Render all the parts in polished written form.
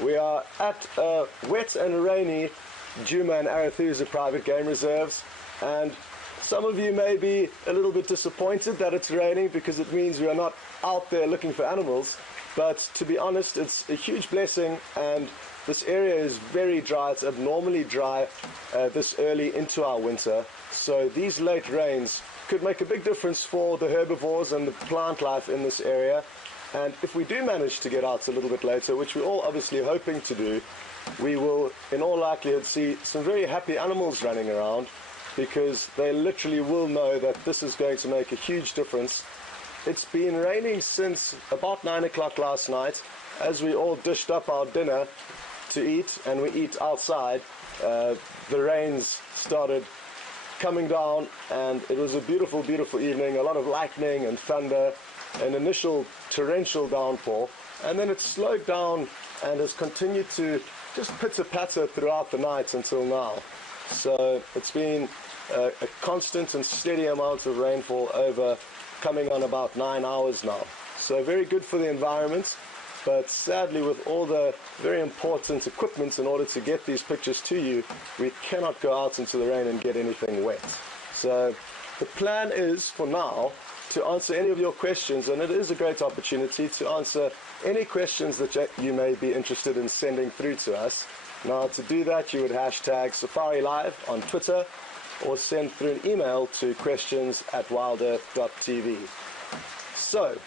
We are at wet and rainy Djuma and Arathusa private game reserves, and some of you may be a little bit disappointed that it's raining because it means we are not out there looking for animals, but to be honest, it's a huge blessing, and this area is very dry. It's abnormally dry this early into our winter, so these late rains could make a big difference for the herbivores and the plant life in this area. And if we do manage to get out a little bit later, which we're all obviously hoping to do, we will in all likelihood see some very happy animals running around, because they literally will know that this is going to make a huge difference. It's been raining since about 9 o'clock last night, as we all dished up our dinner to eat, and we eat outside. The rains started coming down, and it was a beautiful, beautiful evening. A lot of lightning and thunder, an initial torrential downpour, and then it slowed down and has continued to just pitter-patter throughout the night until now. So it's been a constant and steady amount of rainfall over coming on about 9 hours now. So very good for the environment, but sadly with all the very important equipment in order to get these pictures to you, we cannot go out into the rain and get anything wet. So the plan is for now to answer any of your questions, and it is a great opportunity to answer any questions that you may be interested in sending through to us. Now, to do that, you would hashtag Safari Live on Twitter, or send through an email to questions@wildearth.tv. So,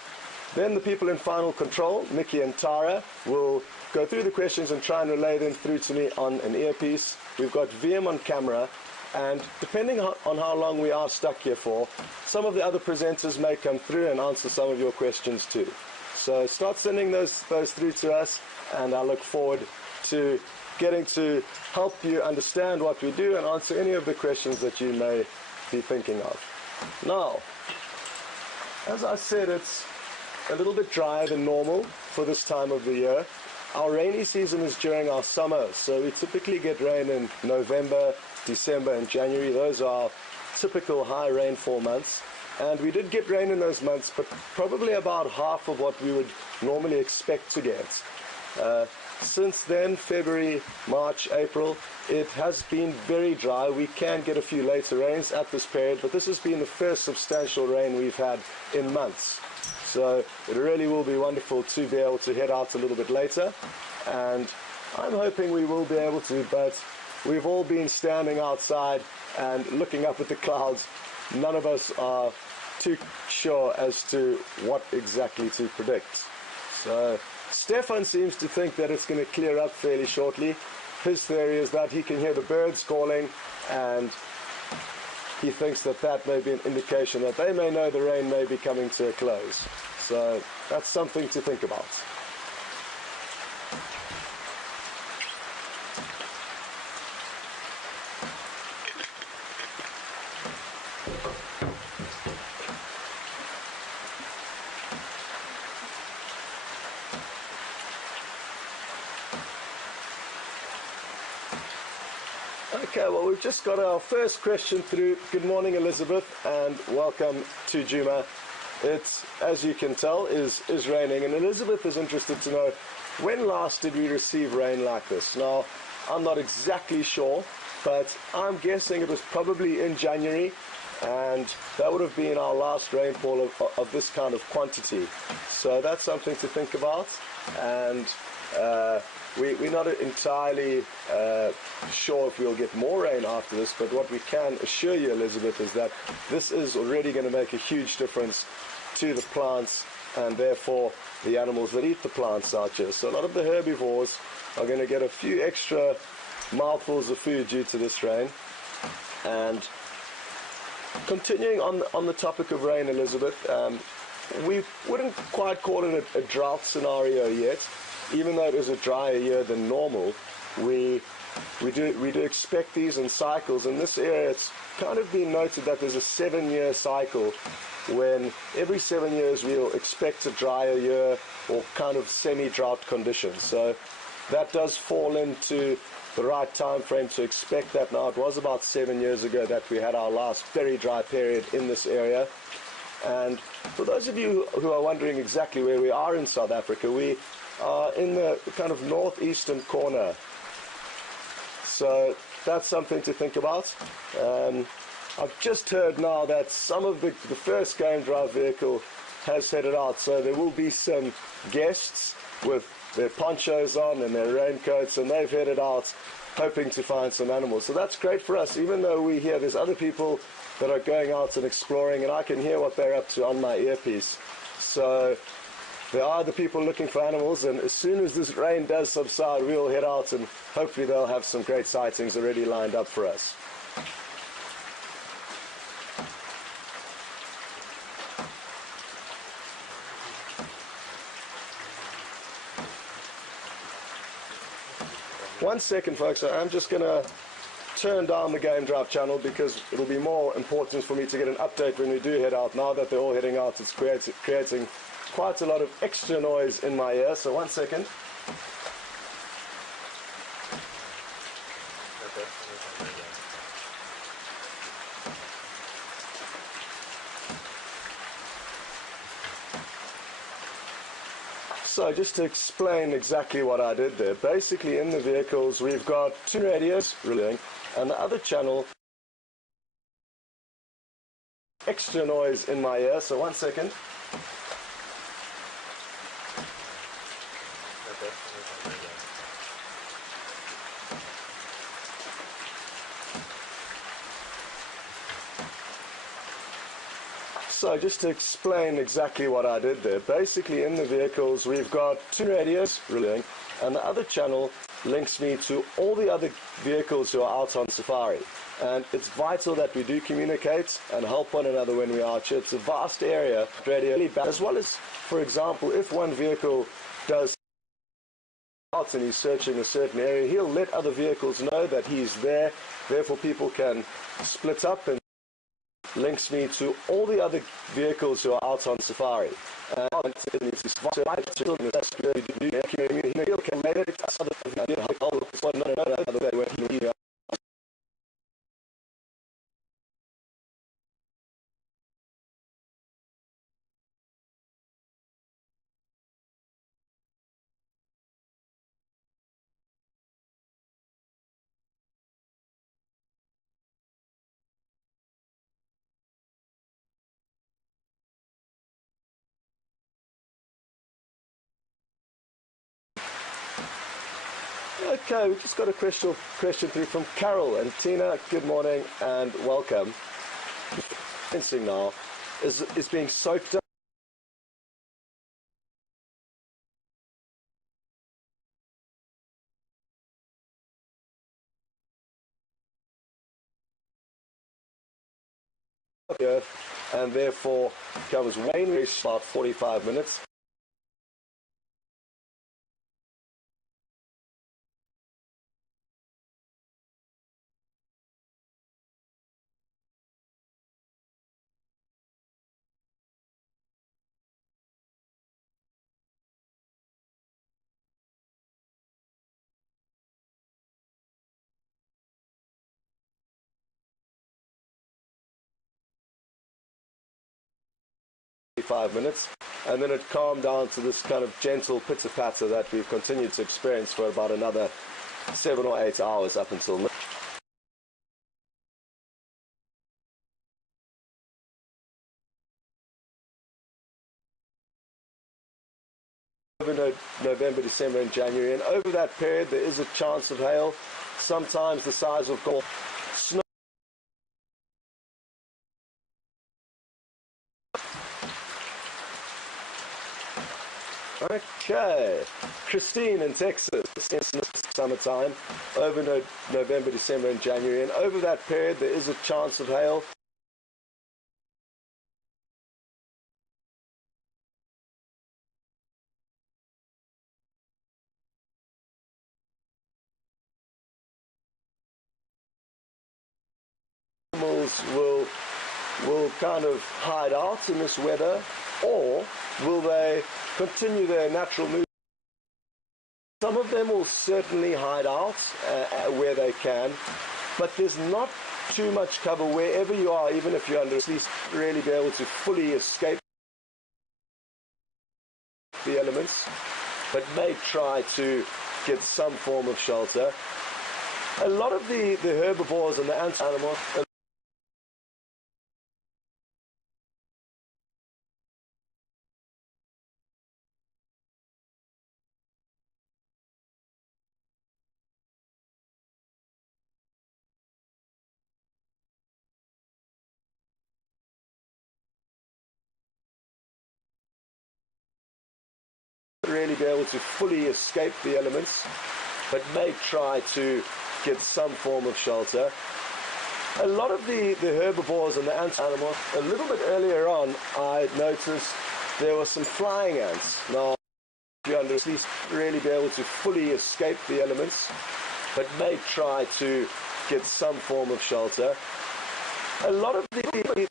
then the people in final control, Mickey and Tara, will go through the questions and try and relay them through to me on an earpiece. We've got VM on camera, and depending on how long we are stuck here for, some of the other presenters may come through and answer some of your questions too. So start sending those through to us, and I look forward to getting to help you understand what we do and answer any of the questions that you may be thinking of. Now, as I said, it's a little bit drier than normal for this time of the year. Our rainy season is during our summer, so we typically get rain in November, December and January. Those are typical high rainfall months, and we did get rain in those months, but probably about half of what we would normally expect to get. Since then, February, March, April, it has been very dry. We can get a few later rains at this period, but this has been the first substantial rain we've had in months. So it really will be wonderful to be able to head out a little bit later, and I'm hoping we will be able to, but we've all been standing outside and looking up at the clouds. None of us are too sure as to what exactly to predict. So Stefan seems to think that it's going to clear up fairly shortly. His theory is that he can hear the birds calling, and he thinks that that may be an indication that they may know the rain may be coming to a close. So that's something to think about. Okay, well, we've just got our first question through. Good morning, Elizabeth, and welcome to Djuma. It, as you can tell, is raining, and Elizabeth is interested to know, when last did we receive rain like this? Now, I'm not exactly sure, but I'm guessing it was probably in January, and that would have been our last rainfall of this kind of quantity. So that's something to think about, and we're not entirely sure if we'll get more rain after this, but what we can assure you, Elizabeth, is that this is already going to make a huge difference to the plants, and therefore the animals that eat the plants out here. So a lot of the herbivores are going to get a few extra mouthfuls of food due to this rain. And continuing on the topic of rain, Elizabeth, we wouldn't quite call it a drought scenario yet. Even though it is a drier year than normal, we do expect these in cycles. In this area, it's kind of been noted that there's a 7-year cycle, when every 7 years we'll expect a drier year or kind of semi-drought conditions. So that does fall into the right time frame to expect that. Now, it was about 7 years ago that we had our last very dry period in this area, And for those of you who are wondering exactly where we are in South Africa, we are in the kind of northeastern corner. So that's something to think about. I've just heard now that some of the first game drive vehicle has headed out, so there will be some guests with their ponchos on and their raincoats, and they've headed out hoping to find some animals. So that's great for us. Even though we hear there's other people that are going out and exploring, and I can hear what they're up to on my earpiece. So there are the people looking for animals, and as soon as this rain does subside, we'll head out and hopefully they'll have some great sightings already lined up for us. One second, folks. I'm just going to turn down the game drive channel because it'll be more important for me to get an update when we do head out. Now that they're all heading out, it's creating quite a lot of extra noise in my ear. So one second. So just to explain exactly what I did there, basically in the vehicles we've got two radios, and the other channel, extra noise in my ear, so one second. So just to explain exactly what I did there, basically in the vehicles we've got two radios, and the other channel links me to all the other vehicles who are out on safari. And it's vital that we do communicate and help one another when we are out here. It's a vast area, radio, as well as, for example, if one vehicle does out and he's searching a certain area, he'll let other vehicles know that he's there, therefore people can split up, and links me to all the other vehicles who are out on safari. Okay, we've just got a question through from Carol and Tina. Good morning and welcome. Fencing now is being soaked up. And therefore covers way about 45 minutes. Minutes, and then it calmed down to this kind of gentle pitter-patter that we've continued to experience for about another 7 or 8 hours up until November, December and January, and over that period there is a chance of hail, sometimes the size of golf. Snow. Okay, Christine in Texas, in the summertime, over November, December and January, and over that period there is a chance of hail. Animals will kind of hide out in this weather, or will they continue their natural movement? Some of them will certainly hide out where they can, but there's not too much cover wherever you are, even if you're under, at least really be able to fully escape the elements, but may try to get some form of shelter. A lot of the herbivores and the ant animals, really be able to fully escape the elements, but may try to get some form of shelter. A lot of the herbivores and the ant animals, a little bit earlier on, I noticed there were some flying ants. Now, you under at least really be able to fully escape the elements, but may try to get some form of shelter. A lot of the herbivores,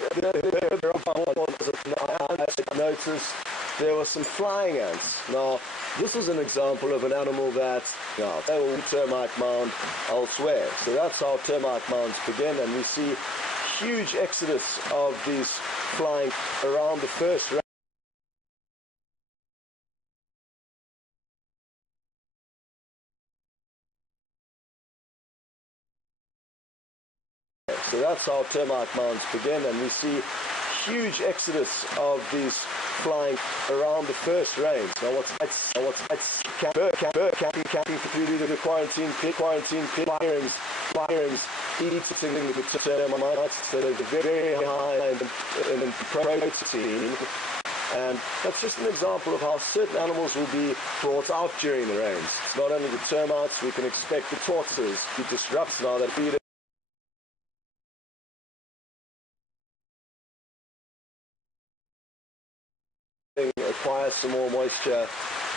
I noticed there were some flying ants. Now, this is an example of an animal that, they will termite mound elsewhere. So that's how termite mounds begin, and we see huge exodus of these flying around the first range. So that's how termite mounds begin, and we see huge exodus of these flying around the first range. Now what's through the quarantine clearings, eating the termites that are very high in protein. And that's just an example of how certain animals will be brought out during the rains. It's not only the termites, we can expect the tortoises to disrupt now that feed acquire some more moisture,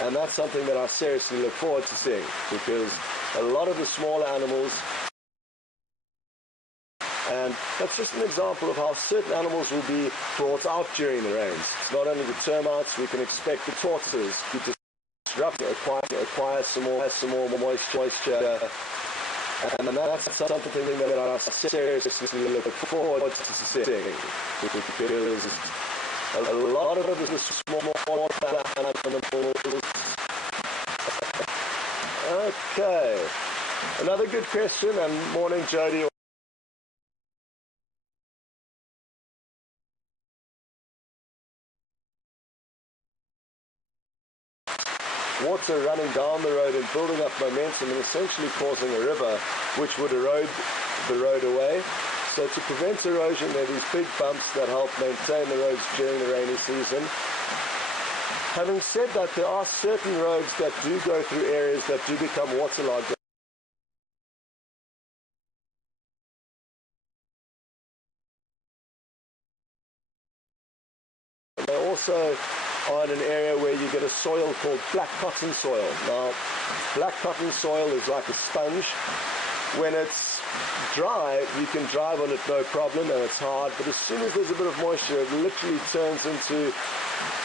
and that's something that I seriously look forward to seeing, because a lot of the smaller animals, and that's just an example of how certain animals will be brought out during the rains. It's not only the termites, we can expect the tortoises to disrupt, acquire some more moisture, and that's something that I seriously look forward to seeing, because a lot of the small animals. Okay. Another good question, and morning, Jody. Water running down the road and building up momentum and essentially causing a river which would erode the road away. So to prevent erosion, there are these big bumps that help maintain the roads during the rainy season. Having said that, there are certain roads that do go through areas that do become waterlogged. They also are in an area where you get a soil called black cotton soil. Now, black cotton soil is like a sponge. When it's dry, you can drive on it no problem, and it's hard, but as soon as there's a bit of moisture, it literally turns into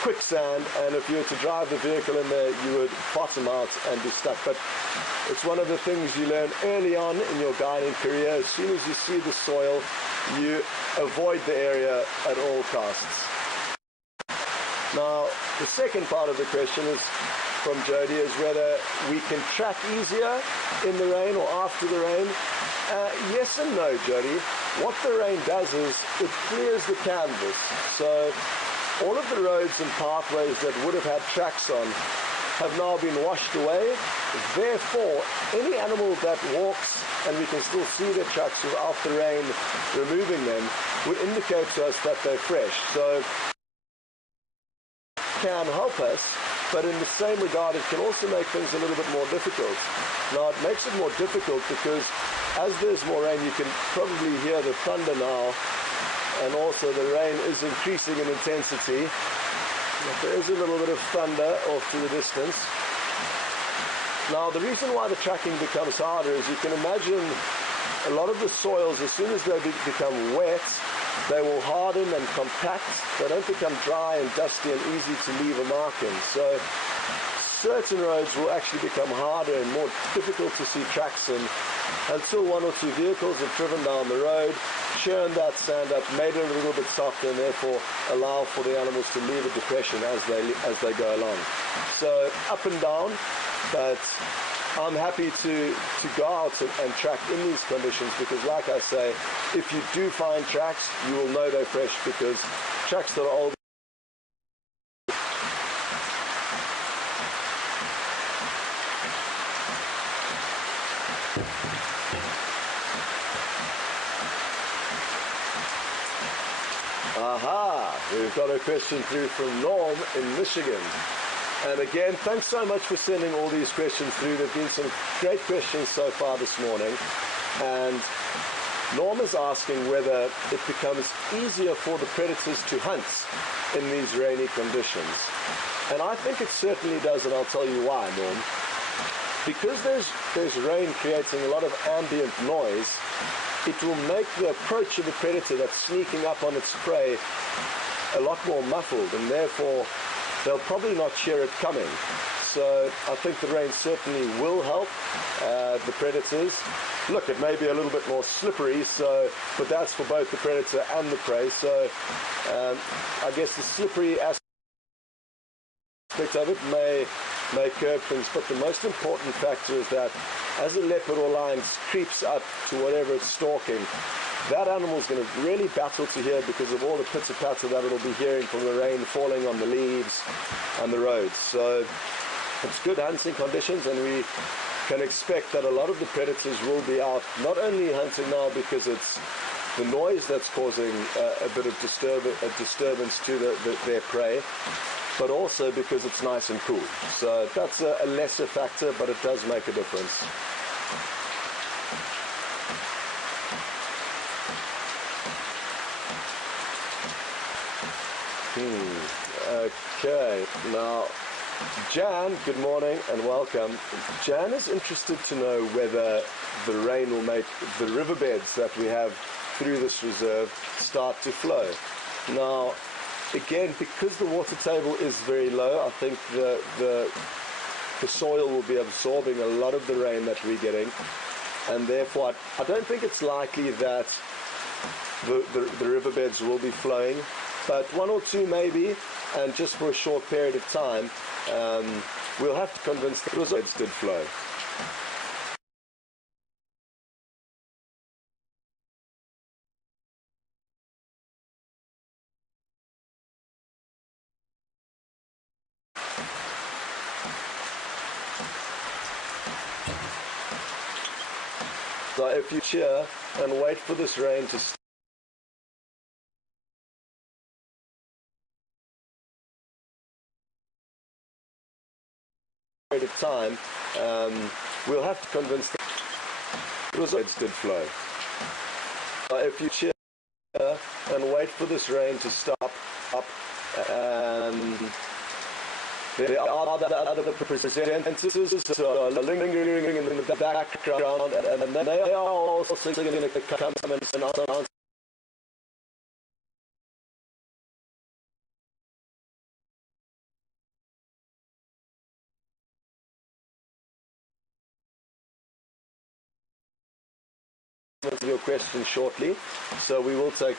quicksand, and if you were to drive the vehicle in there, you would bottom out and be stuck. But it's one of the things you learn early on in your guiding career. As soon as you see the soil, you avoid the area at all costs. Now, the second part of the question is from Jody, is whether we can track easier in the rain or after the rain. Yes and no, Jody. What the rain does is it clears the canvas. So all of the roads and pathways that would have had tracks on have now been washed away. Therefore, any animal that walks, and we can still see the tracks without the rain removing them, would indicate to us that they're fresh. So can help us, but in the same regard, it can also make things a little bit more difficult. Now, it makes it more difficult because as there's more rain, you can probably hear the thunder now, and also the rain is increasing in intensity. But there is a little bit of thunder off to the distance. Now, the reason why the tracking becomes harder is you can imagine a lot of the soils, as soon as they become wet, they will harden and compact. They don't become dry and dusty and easy to leave a mark in. So certain roads will actually become harder and more difficult to see tracks in until one or two vehicles have driven down the road, churned that sand up, made it a little bit softer, and therefore allow for the animals to leave a depression as they go along. So up and down, but I'm happy to go out and track in these conditions because, like I say, if you do find tracks, you will know they're fresh because tracks that are old. Aha, we've got a question through from Norm in Michigan. And again, thanks so much for sending all these questions through. There have been some great questions so far this morning. And Norm is asking whether it becomes easier for the predators to hunt in these rainy conditions. And I think it certainly does, and I'll tell you why, Norm. Because there's rain creating a lot of ambient noise, it will make the approach of the predator that's sneaking up on its prey a lot more muffled, and therefore they'll probably not hear it coming. So I think the rain certainly will help the predators. Look, it may be a little bit more slippery, but that's for both the predator and the prey. So I guess the slippery aspect of it may curb things, but the most important factor is that as a leopard or lion creeps up to whatever it's stalking, that animal's going to really battle to hear because of all the pitter-patter that it'll be hearing from the rain falling on the leaves and the roads. So it's good hunting conditions, and we can expect that a lot of the predators will be out not only hunting now because it's the noise that's causing a bit of disturbance to their prey, but also because it's nice and cool. So that's a lesser factor, but it does make a difference. Okay, now Jan, good morning and welcome. Jan is interested to know whether the rain will make the riverbeds that we have through this reserve start to flow. Now, again, because the water table is very low, I think the soil will be absorbing a lot of the rain that we're getting, and therefore I don't think it's likely that the riverbeds will be flowing, but one or two maybe, and just for a short period of time. We'll have to convince the riverbeds did flow. So if you cheer and wait for this rain to stop, period of time, we'll have to convince the riverbeds did flow. So if you cheer and wait for this rain to stop, there are other presenters who are lingering in the background, and they are also going to come and answer your question shortly. So we will take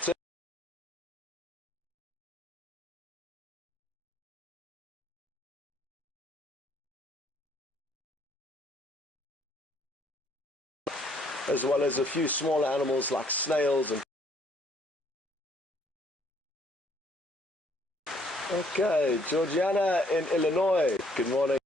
as well as a few small animals like snails and okay, Georgiana in Illinois, good morning.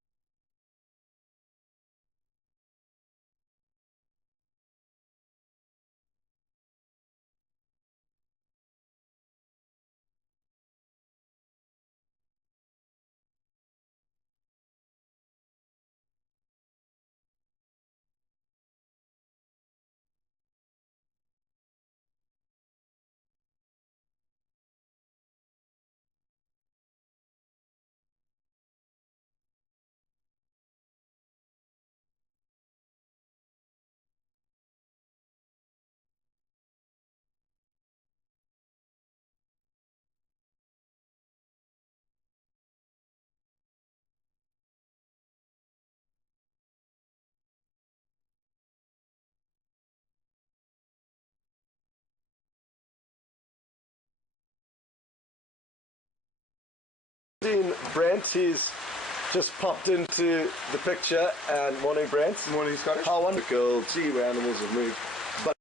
Brent, he's just popped into the picture. And morning, Brent. Morning, Scottish. How wonderful. See where animals have moved. But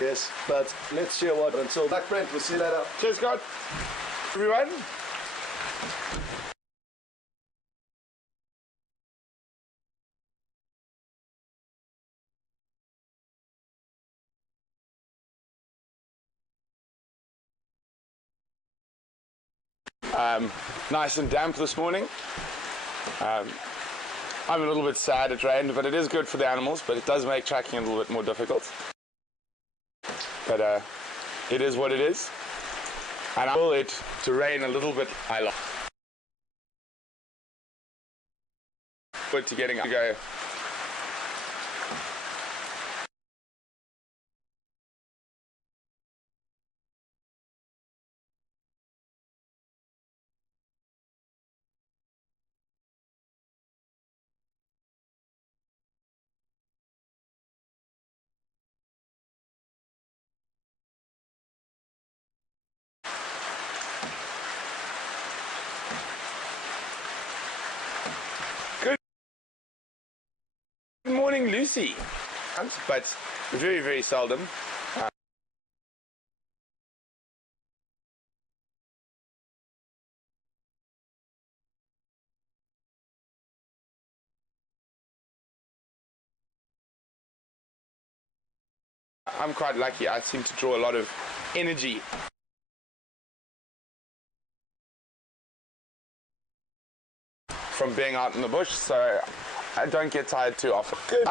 yes, but let's hear what. Until back, Brent, we'll see you later. Cheers, God. Everyone. Nice and damp this morning. I'm a little bit sad it rained, but it is good for the animals, but it does make tracking a little bit more difficult. But it is what it is. And I will it to rain a little bit. I love it to getting to go. Good morning, Lucy. But very, very seldom. I'm quite lucky. I seem to draw a lot of energy from being out in the bush, so I don't get tired too often. Good.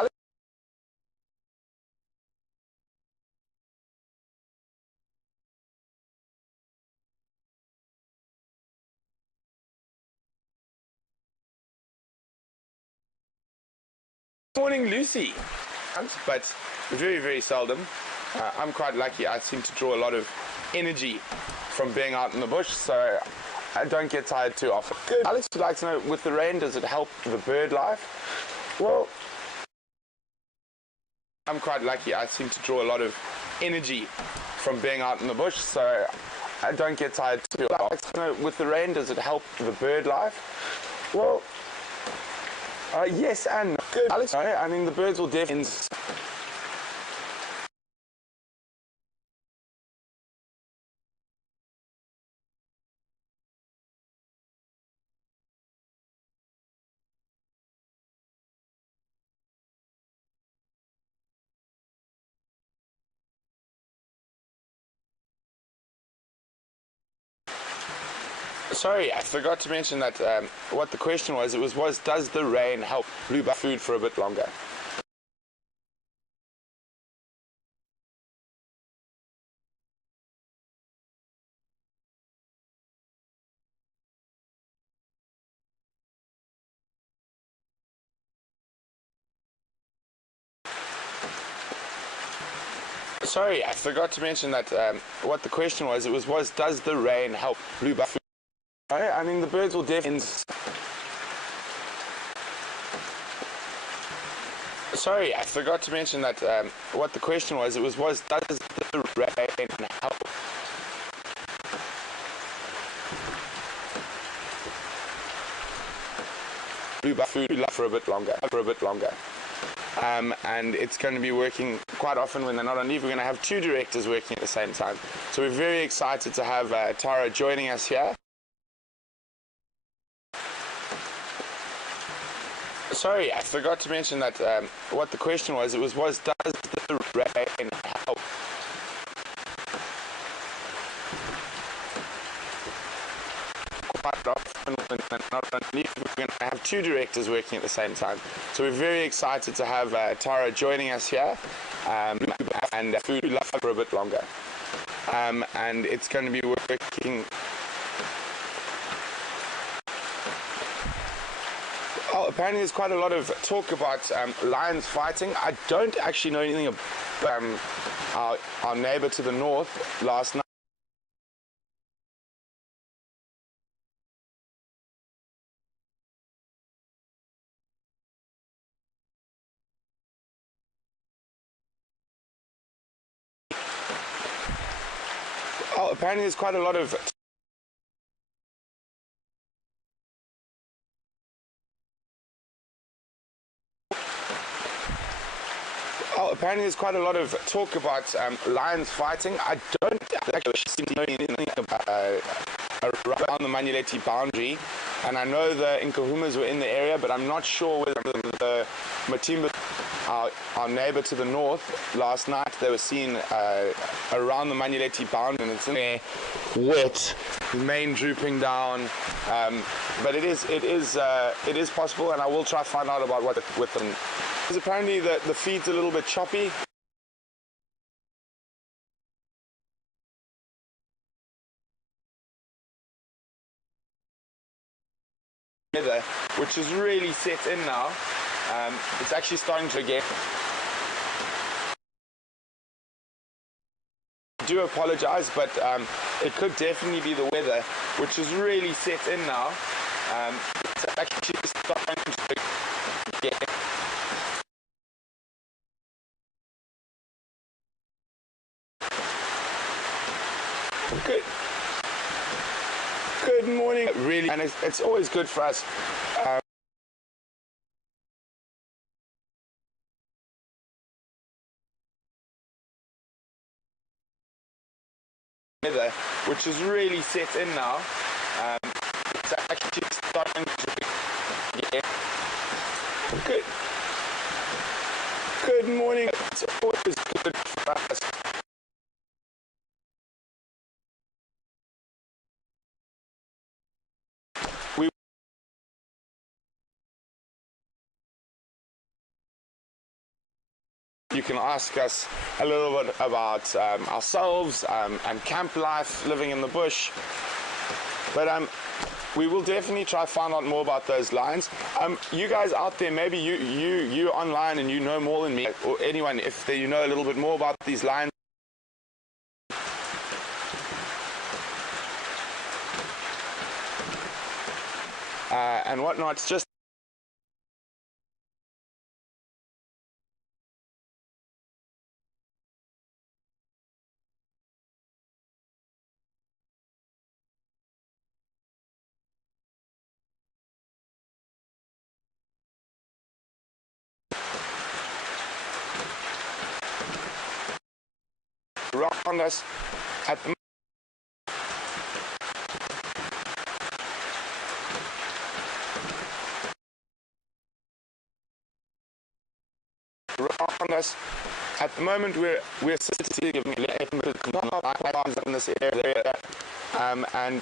Morning, Lucy. But very, very seldom. I'm quite lucky. I seem to draw a lot of energy from being out in the bush, so I don't get tired too often. Good. Alex would like to know, with the rain, does it help the bird life? Well, I'm quite lucky. I seem to draw a lot of energy from being out in the bush, so I don't get tired too often. Alex would like to know, with the rain, does it help the bird life? Well, yes and no. Good. Alex, I mean, the birds will definitely... Sorry, I forgot to mention that what the question was, does the rain help bluebird food for a bit longer? Sorry, I forgot to mention that what the question was, does the rain help bluebird food? I mean, the birds will definitely... Sorry, I forgot to mention that what the question was, does the rain help? Bluebird food for a bit longer. And it's going to be working quite often when they're not on leave. We're going to have two directors working at the same time. So we're very excited to have Tara joining us here. Sorry, I forgot to mention that what the question was, does the rain help? Quite often when they're not on leave, we're going to have two directors working at the same time. So we're very excited to have Tara joining us here, and food for a bit longer. And it's going to be working... Oh, apparently there's quite a lot of talk about lions fighting. I don't actually know anything about our neighbor to the north last night. Oh, apparently there's quite a lot of apparently there's quite a lot of talk about lions fighting. I don't actually know anything about around the Manuleti boundary, and I know the Nkahumas were in the area, but I'm not sure whether the Matimba, our neighbor to the north, last night they were seen around the Manuleti boundary, and it's in there wet, mane drooping down, but it is possible, and I will try to find out about what with them. Because apparently the feed's a little bit choppy. Weather, which is really set in now. It's actually starting to again. I do apologize, but it could definitely be the weather, which is really set in now. It's actually starting to again. Good morning, really, and it's always good for us. Weather, which is really set in now. It's actually starting to again. Good morning. It's always good for us. You can ask us a little bit about ourselves and camp life, living in the bush. But we will definitely try to find out more about those lions. You guys out there, maybe you online and you know more than me, or anyone, if you know a little bit more about these lions. And whatnot, it's just around us at the around us at the moment. We're sitting in this area, and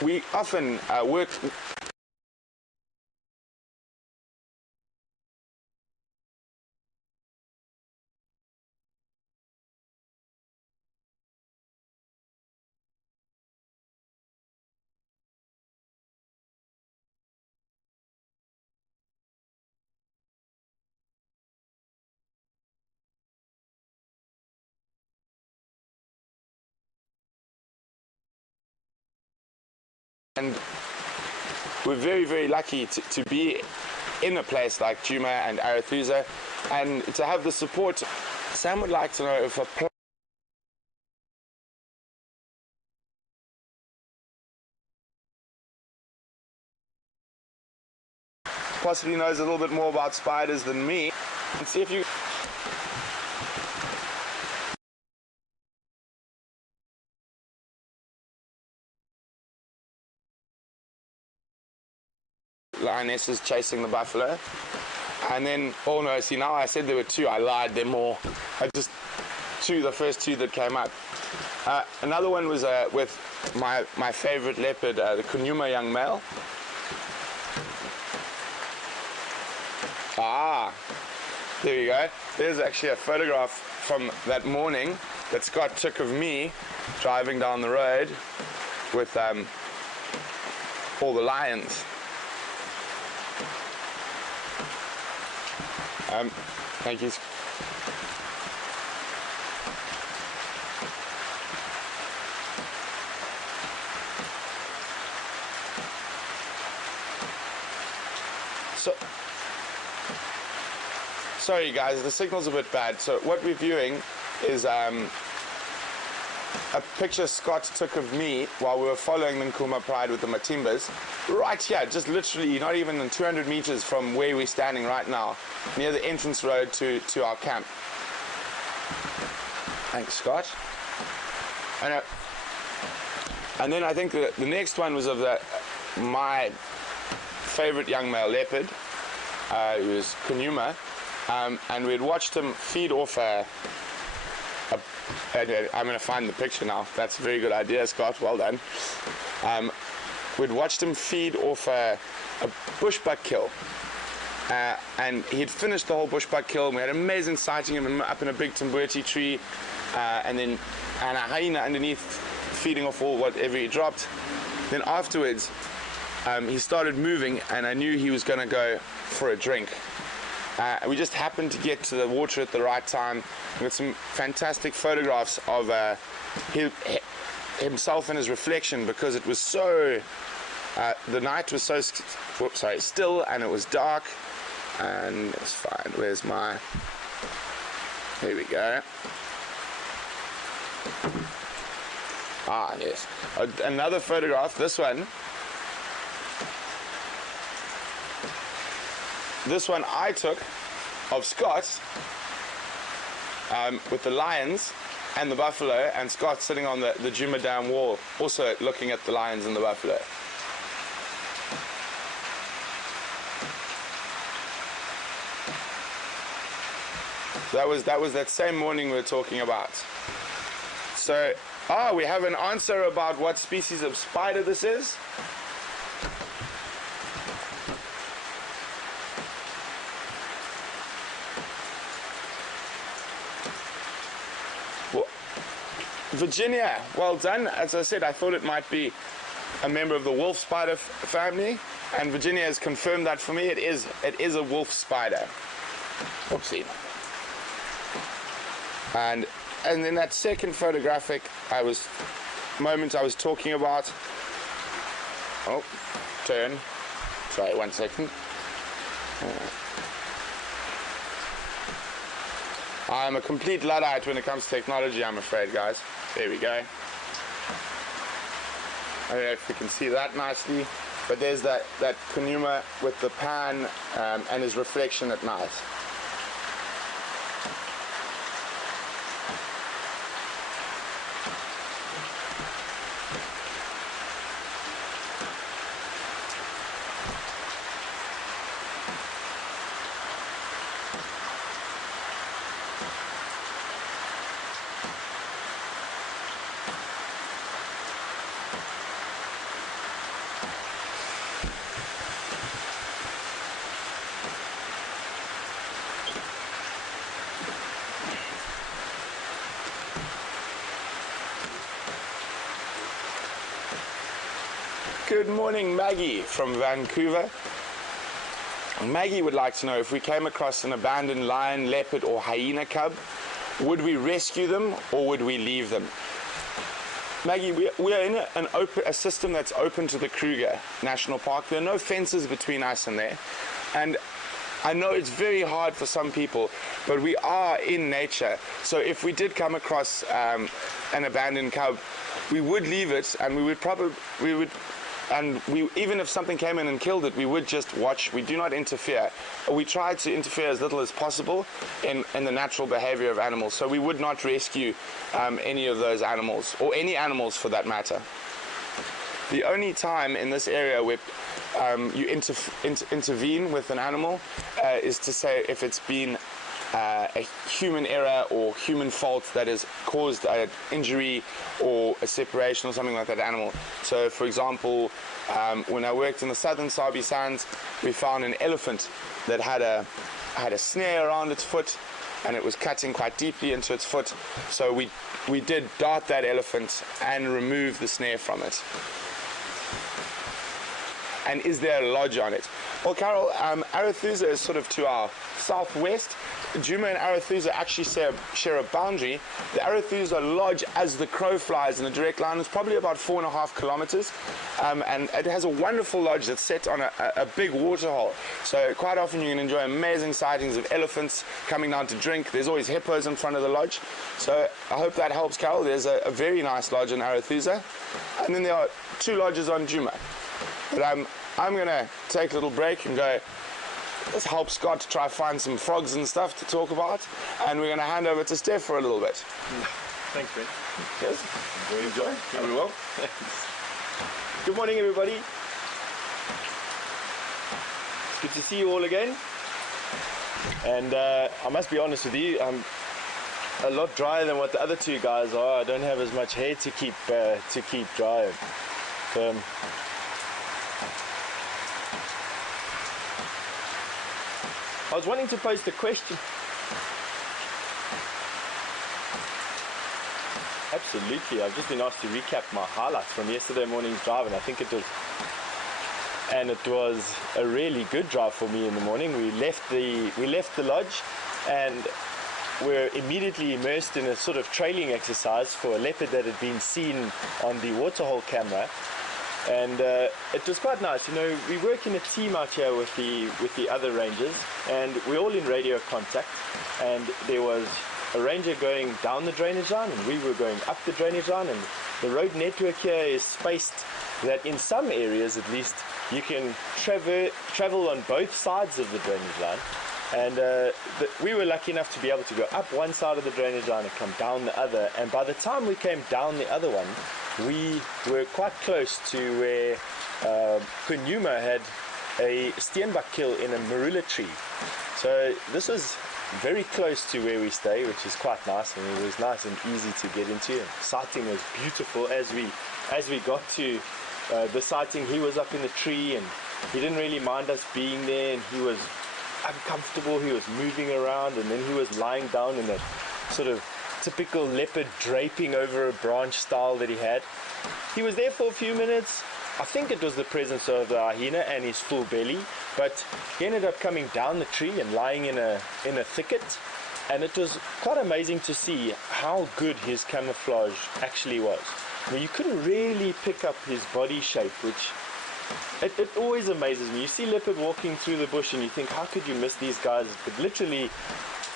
we often work. And we're very, very lucky to be in a place like Djuma and Arathusa, and to have the support. Sam would like to know if a possibly knows a little bit more about spiders than me, and see if you lionesses chasing the buffalo. And then, oh no, see, now I said there were two, I lied, there are more. I just the first two that came up. Another one was with my favorite leopard, the Djuma young male. Ah, there you go. There's actually a photograph from that morning that Scott took of me driving down the road with all the lions. Thank you. So, sorry guys, the signal's a bit bad. So what we're viewing is a picture Scott took of me while we were following the Nkuma Pride with the Matimbas. Right here, just literally not even 200 meters from where we're standing right now, near the entrance road to our camp. Thanks, Scott. And then I think the next one was of my favorite young male leopard, who was Djuma, and we'd watched him feed off I'm going to find the picture now. That's a very good idea, Scott. Well done. We'd watched him feed off a bushbuck kill. And he'd finished the whole bushbuck kill, and we had an amazing sighting of him up in a big timbuti tree, and a hyena underneath feeding off whatever he dropped. Then afterwards, he started moving, and I knew he was going to go for a drink. We just happened to get to the water at the right time with some fantastic photographs of himself and his reflection, because it was so, the night was so still, and it was dark, and it's fine. Where's my, here we go. Ah, yes. Another photograph, this one. This one I took of Scott with the lions and the buffalo, and Scott sitting on the Djuma Dam wall, also looking at the lions and the buffalo. That was that same morning we were talking about. So, we have an answer about what species of spider this is. Virginia, well done. As I said, I thought it might be a member of the wolf spider family, and Virginia has confirmed that for me. It is a wolf spider. Oopsie. And then that second photographic moment I was talking about. Oh, turn. Sorry, 1 second. I'm a complete Luddite when it comes to technology, I'm afraid, guys. There we go. I don't know if you can see that nicely, but there's that Djuma with the pan and his reflection at night. Good morning, Maggie from Vancouver. Maggie would like to know, if we came across an abandoned lion, leopard or hyena cub, would we rescue them or would we leave them? Maggie, we are in a system that's open to the Kruger National Park. There are no fences between us and there. And I know it's very hard for some people, but we are in nature. So if we did come across an abandoned cub, we would leave it, and even if something came in and killed it, we would just watch. We do not interfere. We try to interfere as little as possible in the natural behavior of animals. So we would not rescue any of those animals, or any animals for that matter. The only time in this area where you intervene with an animal is to say if it's been a human error or human fault that has caused an injury or a separation or something like that animal. So, for example, when I worked in the southern Sabi Sands, we found an elephant that had a snare around its foot, and it was cutting quite deeply into its foot. So we did dart that elephant and remove the snare from it. And is there a lodge on it? Well, Carol, Arethusa is sort of to our southwest. Djuma and Arethusa actually share a boundary. The Arethusa Lodge, as the crow flies in a direct line, is probably about 4.5 kilometers. And it has a wonderful lodge that's set on a big waterhole. So quite often you can enjoy amazing sightings of elephants coming down to drink. There's always hippos in front of the lodge. So I hope that helps, Carol. There's a very nice lodge in Arethusa. And then there are 2 lodges on Djuma. But I'm going to take a little break and go. Let's help Scott to try find some frogs and stuff to talk about, and we're going to hand over to Steph for a little bit. Thanks, Ben. Yes. Enjoy. Very well. Good morning, everybody. It's good to see you all again. And I must be honest with you, I'm a lot drier than what the other 2 guys are. I don't have as much hair to keep dry. So, I was wanting to post a question. Absolutely, I've just been asked to recap my highlights from yesterday morning's drive, and I think it was a really good drive for me in the morning. We left the lodge, and we're immediately immersed in a sort of trailing exercise for a leopard that had been seen on the waterhole camera. And it was quite nice. You know, we work in a team out here with the other rangers, and we're all in radio contact. And there was a ranger going down the drainage line, and we were going up the drainage line. And the road network here is spaced that in some areas, at least, you can travel on both sides of the drainage line. And we were lucky enough to be able to go up one side of the drainage line and come down the other. And by the time we came down the other one, we were quite close to where Djuma had a steenbok kill in a marula tree. So this was very close to where we stay, which is quite nice, and it was nice and easy to get into. And sighting was beautiful as we got to the sighting. He was up in the tree, and he didn't really mind us being there, and he was uncomfortable. He was moving around, and then he was lying down in that sort of typical leopard draping over a branch style that he had. He was there for a few minutes. I think it was the presence of the hyena and his full belly, but he ended up coming down the tree and lying in a thicket, and it was quite amazing to see how good his camouflage actually was. I mean, you couldn't really pick up his body shape, which it always amazes me. You see leopard walking through the bush and you think, how could you miss these guys? But literally,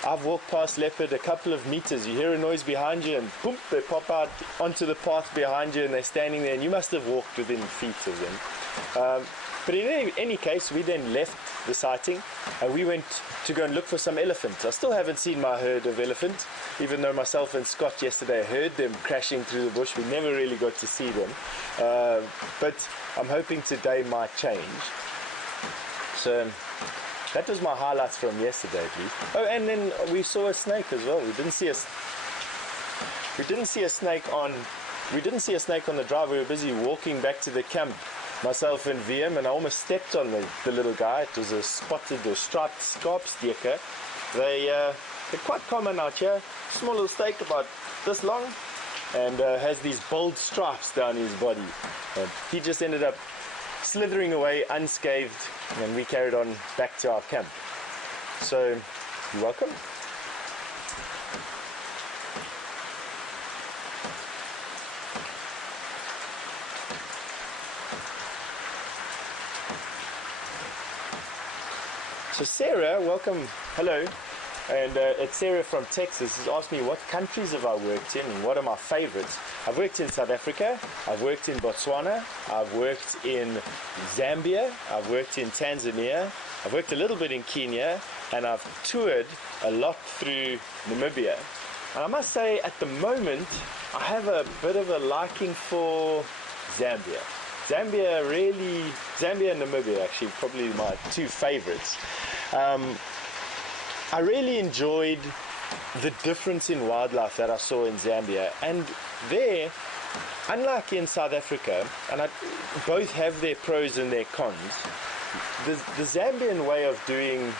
I've walked past leopard a couple of meters, you hear a noise behind you, and boom, they pop out onto the path behind you, and they're standing there, and you must have walked within feet of them. But in any case, we then left the sighting, and we went to go and look for some elephants. I still haven't seen my herd of elephants, even though myself and Scott yesterday heard them crashing through the bush. We never really got to see them. But I'm hoping today might change. So that was my highlights from yesterday, at least. Oh, and then we saw a snake as well. We didn't see a snake on the drive. We were busy walking back to the camp, myself and VM, and I almost stepped on the little guy. It was a spotted or striped skarpsteker. They're quite common out here. Small little snake about this long, and has these bold stripes down his body. He just ended up slithering away unscathed, and we carried on back to our camp. So, you're welcome. So Sarah, welcome, hello, and it's Sarah from Texas, has asked me what countries have I worked in and what are my favorites. I've worked in South Africa, I've worked in Botswana, I've worked in Zambia, I've worked in Tanzania, I've worked a little bit in Kenya, and I've toured a lot through Namibia. And I must say, at the moment, I have a bit of a liking for Zambia. Zambia and Namibia actually probably my two favorites. I really enjoyed the difference in wildlife that I saw in Zambia, and there, unlike in South Africa, and both have their pros and their cons, the Zambian way of doing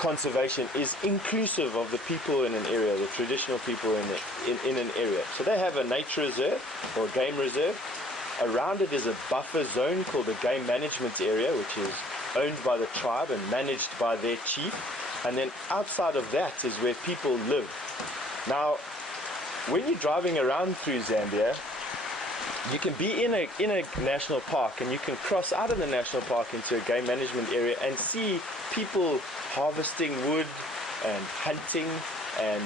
conservation is inclusive of the people in an area, the traditional people in an area. So they have a nature reserve or a game reserve. Around it is a buffer zone called the game management area, which is owned by the tribe and managed by their chief. And then outside of that is where people live. Now, when you're driving around through Zambia, you can be in a national park, and you can cross out of the national park into a game management area and see people harvesting wood and hunting and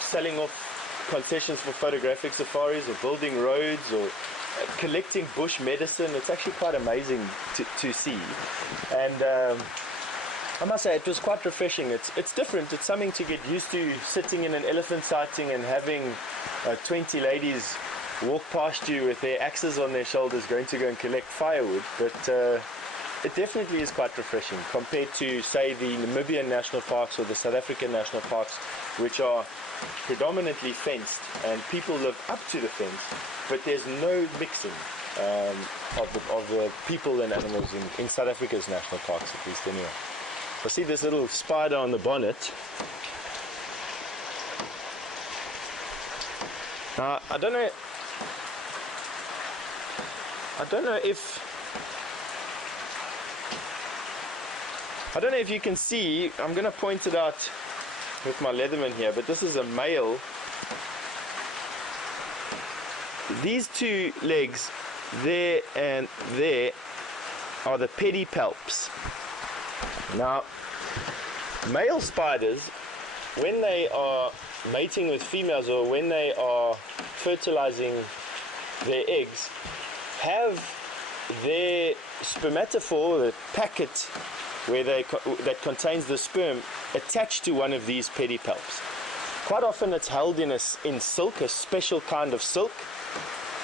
selling off concessions for photographic safaris, or building roads, or collecting bush medicine. It's actually quite amazing to see. And I must say, it was quite refreshing. It's different. It's something to get used to, sitting in an elephant sighting and having 20 ladies walk past you with their axes on their shoulders going to go and collect firewood. But it definitely is quite refreshing compared to, say, the Namibian national parks or the South African national parks, which are predominantly fenced and people live up to the fence, but there's no mixing of the people and animals in South Africa's national parks, at least anyway. I see this little spider on the bonnet. Now, I don't know if you can see. I'm going to point it out with my Leatherman here, but this is a male. These two legs, there and there, are the pedipalps. Now, male spiders, when they are mating with females or when they are fertilizing their eggs, have their spermatophore, the packet where that contains the sperm, attached to one of these pedipalps. Quite often it's held in silk, a special kind of silk,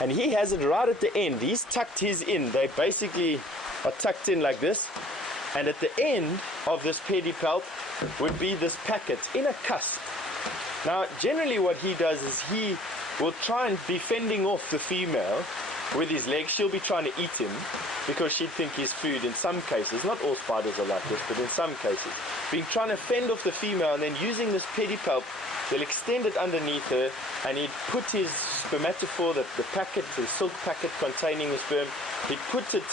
and he has it right at the end. He's tucked his in. They basically are tucked in like this. And at the end of this pedipalp would be this packet in a cusp. Now, generally what he does is he will try and be fending off the female with his legs. She'll be trying to eat him because she'd think he's food in some cases. Not all spiders are like this, but in some cases. Being trying to fend off the female, and then using this pedipalp, they'll extend it underneath her, and he'd put his spermatophore, the packet, the silk packet containing the sperm, he'd put it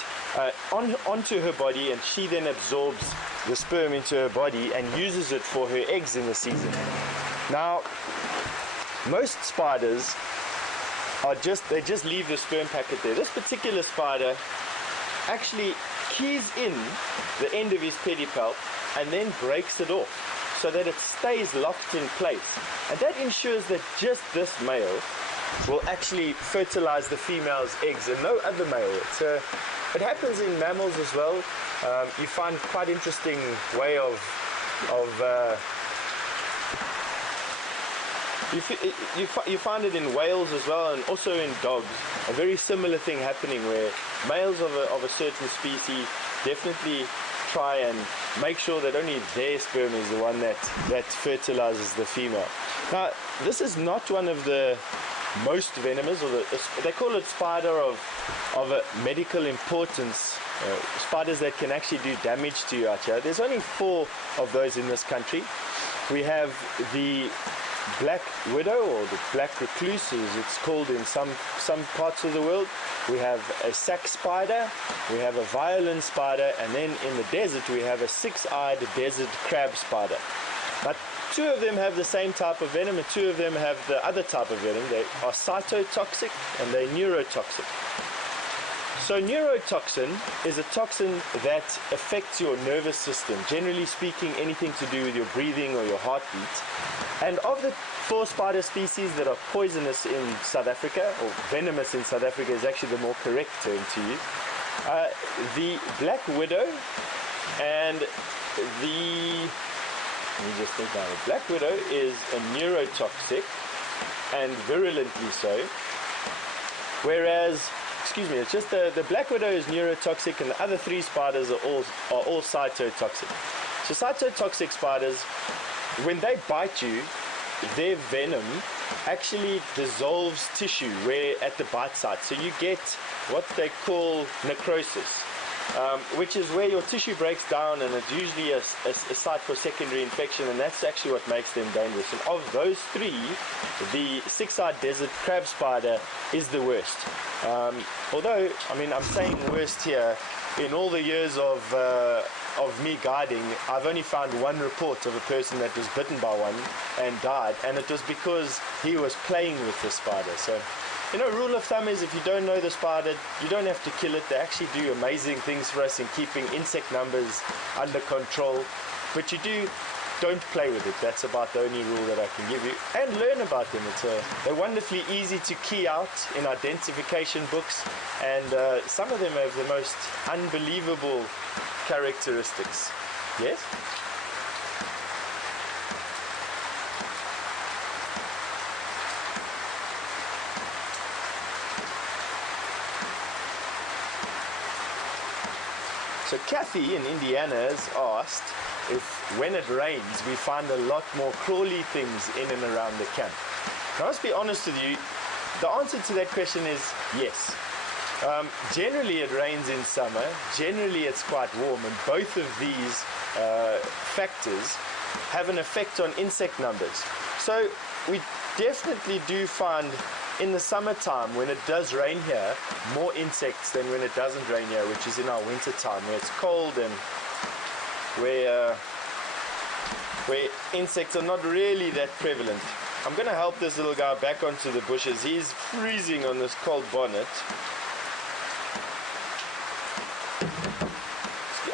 onto her body, and she then absorbs the sperm into her body and uses it for her eggs in the season. Now, most spiders they just leave the sperm packet there. This particular spider actually keys in the end of his pedipalp and then breaks it off so that it stays locked in place. And that ensures that just this male will actually fertilize the female's eggs and no other male. It happens in mammals as well. You find quite interesting way of you find it in whales as well, and also in dogs. A very similar thing happening where males of a certain species definitely try and make sure that only their sperm is the one that fertilizes the female. Now, this is not one of the most venomous, or they call it spider of a medical importance. Spiders that can actually do damage to you out here. There's only 4 of those in this country. We have the black widow, or the black recluse as it's called in some parts of the world. We have a sack spider, we have a violin spider, and then in the desert we have a 6-eyed desert crab spider. But 2 of them have the same type of venom, and 2 of them have the other type of venom. They are cytotoxic and they're neurotoxic. So neurotoxin is a toxin that affects your nervous system, generally speaking anything to do with your breathing or your heartbeat. And of the 4 spider species that are poisonous in South Africa, or venomous in South Africa is actually the more correct term to use, the black widow and let me just think now, the black widow is a neurotoxic and virulently so, whereas it's just the black widow is neurotoxic, and the other 3 spiders are all cytotoxic. So cytotoxic spiders, when they bite you, their venom actually dissolves tissue where at the bite site. So you get what they call necrosis. which is where your tissue breaks down, and it's usually a site for secondary infection, and that's actually what makes them dangerous. And of those three, the six-eyed desert crab spider is the worst. Although, I mean, I'm saying worst here, in all the years of me guiding, I've only found one report of a person that was bitten by one and died, and it was because he was playing with the spider. So, you know, rule of thumb is if you don't know the spider, you don't have to kill it. They actually do amazing things for us in keeping insect numbers under control. But don't play with it. That's about the only rule that I can give you. And learn about them. They're wonderfully easy to key out in identification books, and some of them have the most unbelievable characteristics. Yes? So Kathy in Indiana has asked if when it rains we find a lot more crawly things in and around the camp. Now, I must be honest with you, the answer to that question is yes. Generally it rains in summer, generally it's quite warm, and both of these factors have an effect on insect numbers. So we definitely do find in the summertime, when it does rain here, more insects than when it doesn't rain here, which is in our winter time, where it's cold and where insects are not really that prevalent. I'm going to help this little guy back onto the bushes. He's freezing on this cold bonnet.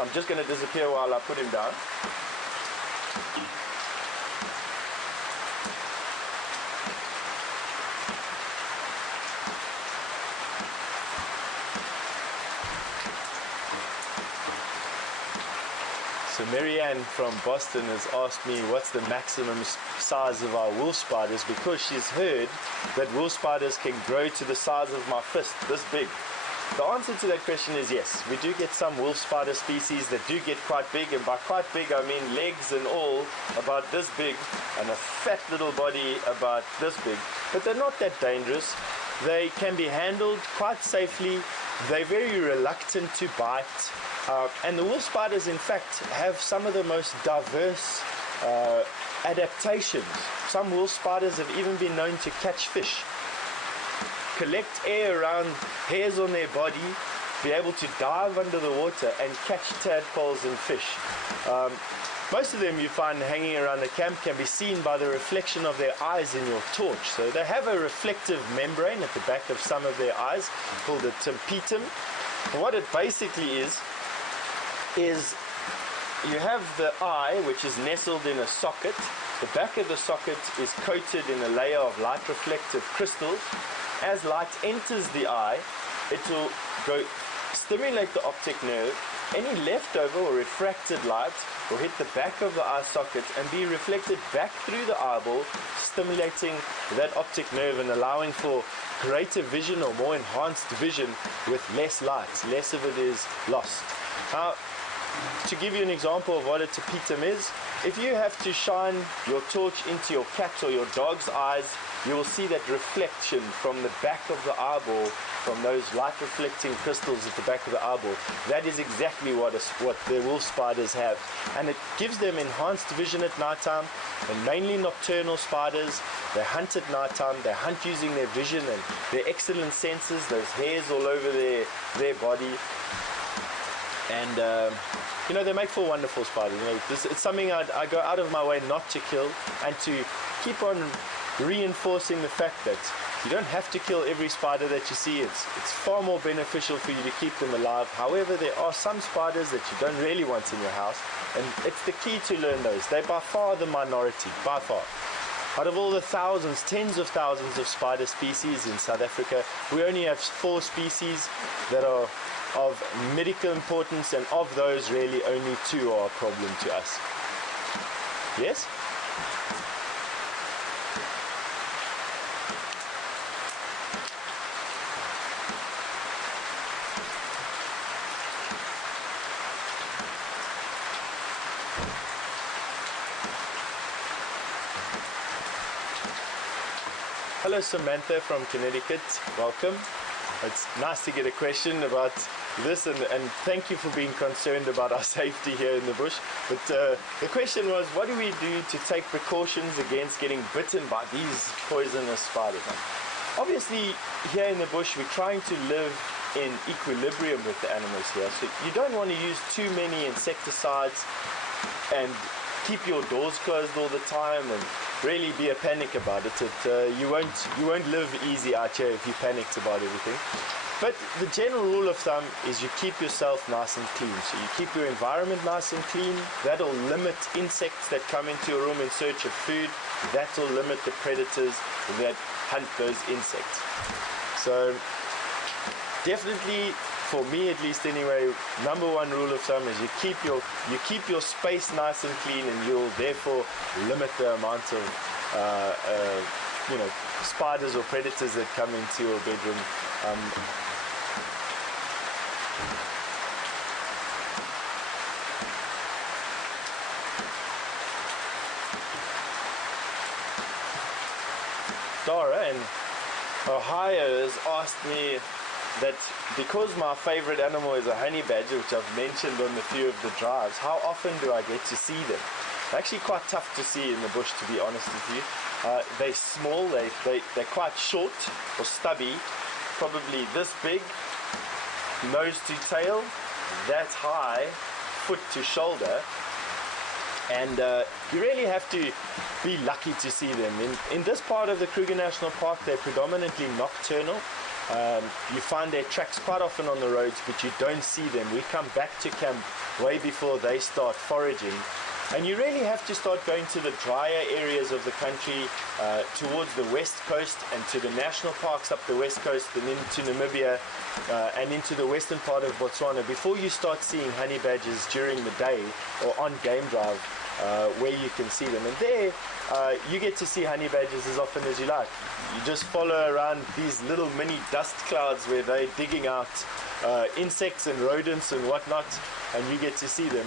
I'm just going to disappear while I put him down. So Marianne from Boston has asked me what's the maximum size of our wolf spiders, because she's heard that wolf spiders can grow to the size of my fist, this big. The answer to that question is yes. We do get some wolf spider species that do get quite big, and by quite big I mean legs and all about this big, and a fat little body about this big. But they're not that dangerous. They can be handled quite safely. They're very reluctant to bite. And the wolf spiders, in fact, have some of the most diverse adaptations. Some wolf spiders have even been known to catch fish, collect air around hairs on their body, be able to dive under the water and catch tadpoles and fish. Most of them you find hanging around the camp can be seen by the reflection of their eyes in your torch. So they have a reflective membrane at the back of some of their eyes called a tympetum. And what it basically is you have the eye, which is nestled in a socket. The back of the socket is coated in a layer of light reflective crystals. As light enters the eye, it will go stimulate the optic nerve. Any leftover or refracted light will hit the back of the eye socket and be reflected back through the eyeball, stimulating that optic nerve and allowing for greater vision or more enhanced vision with less light. Less of it is lost. Now, to give you an example of what a tapetum is, if you have to shine your torch into your cat's or your dog's eyes, you will see that reflection from the back of the eyeball, from those light reflecting crystals at the back of the eyeball. That is exactly what the wolf spiders have, and it gives them enhanced vision at nighttime. And mainly nocturnal spiders, they hunt at nighttime, they hunt using their vision and their excellent senses, those hairs all over their body. And you know, they make for wonderful spiders. You know, it's something I go out of my way not to kill, and to keep on reinforcing the fact that you don't have to kill every spider that you see. It's far more beneficial for you to keep them alive. However, there are some spiders that you don't really want in your house, and it's the key to learn those. They're by far the minority, by far. Out of all the thousands, tens of thousands of spider species in South Africa, we only have 4 species that are of medical importance, and of those really only 2 are a problem to us. Yes? Hello Samantha from Connecticut, welcome. It's nice to get a question about this, and thank you for being concerned about our safety here in the bush. But the question was, what do we do to take precautions against getting bitten by these poisonous spiders? Obviously, here in the bush, we're trying to live in equilibrium with the animals here. So you don't want to use too many insecticides and keep your doors closed all the time and really be a panic about it. You won't live easy out here if you panicked about everything. But the general rule of thumb is you keep yourself nice and clean. So you keep your environment nice and clean. That'll limit insects that come into your room in search of food. That'll limit the predators that hunt those insects. So definitely, for me at least anyway, number one rule of thumb is you keep your space nice and clean, and you'll therefore limit the amount of spiders or predators that come into your bedroom. Dara in Ohio has asked me that because my favorite animal is a honey badger, which I've mentioned on a few of the drives, how often do I get to see them? They're actually quite tough to see in the bush, to be honest with you. They're small, they're quite short or stubby, probably this big, nose to tail, that high, foot to shoulder. And you really have to be lucky to see them. In this part of the Kruger National Park, they're predominantly nocturnal. You find their tracks quite often on the roads, but you don't see them. We come back to camp way before they start foraging. And you really have to start going to the drier areas of the country, towards the west coast and to the national parks up the west coast and into Namibia and into the western part of Botswana before you start seeing honey badgers during the day or on game drive, where you can see them. And there you get to see honey badgers as often as you like. You just follow around these little mini dust clouds where they're digging out insects and rodents and whatnot, and you get to see them.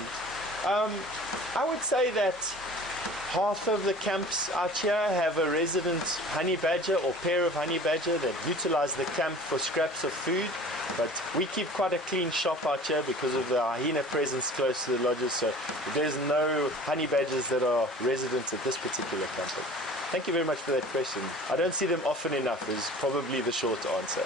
I would say that half of the camps out here have a resident honey badger or pair of honey badger that utilize the camp for scraps of food. But we keep quite a clean shop out here because of the hyena presence close to the lodges, so there's no honey badgers that are residents at this particular camp. Thank you very much for that question. I don't see them often enough is probably the short answer.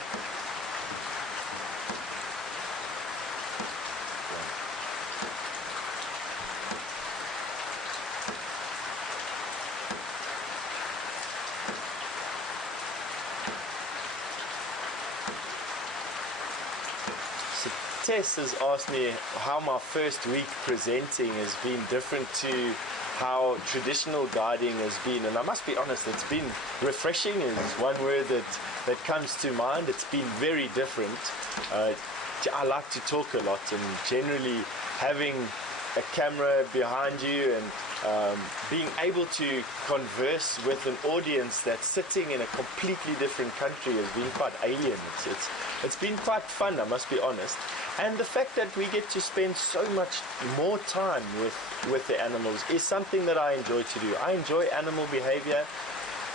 Tess has asked me how my first week presenting has been different to how traditional guiding has been, and I must be honest, it's been refreshing is one word that comes to mind. It's been very different. I like to talk a lot, and generally having a camera behind you and being able to converse with an audience that's sitting in a completely different country has been quite alien. It's been quite fun, I must be honest. And the fact that we get to spend so much more time with the animals is something that I enjoy to do. I enjoy animal behavior,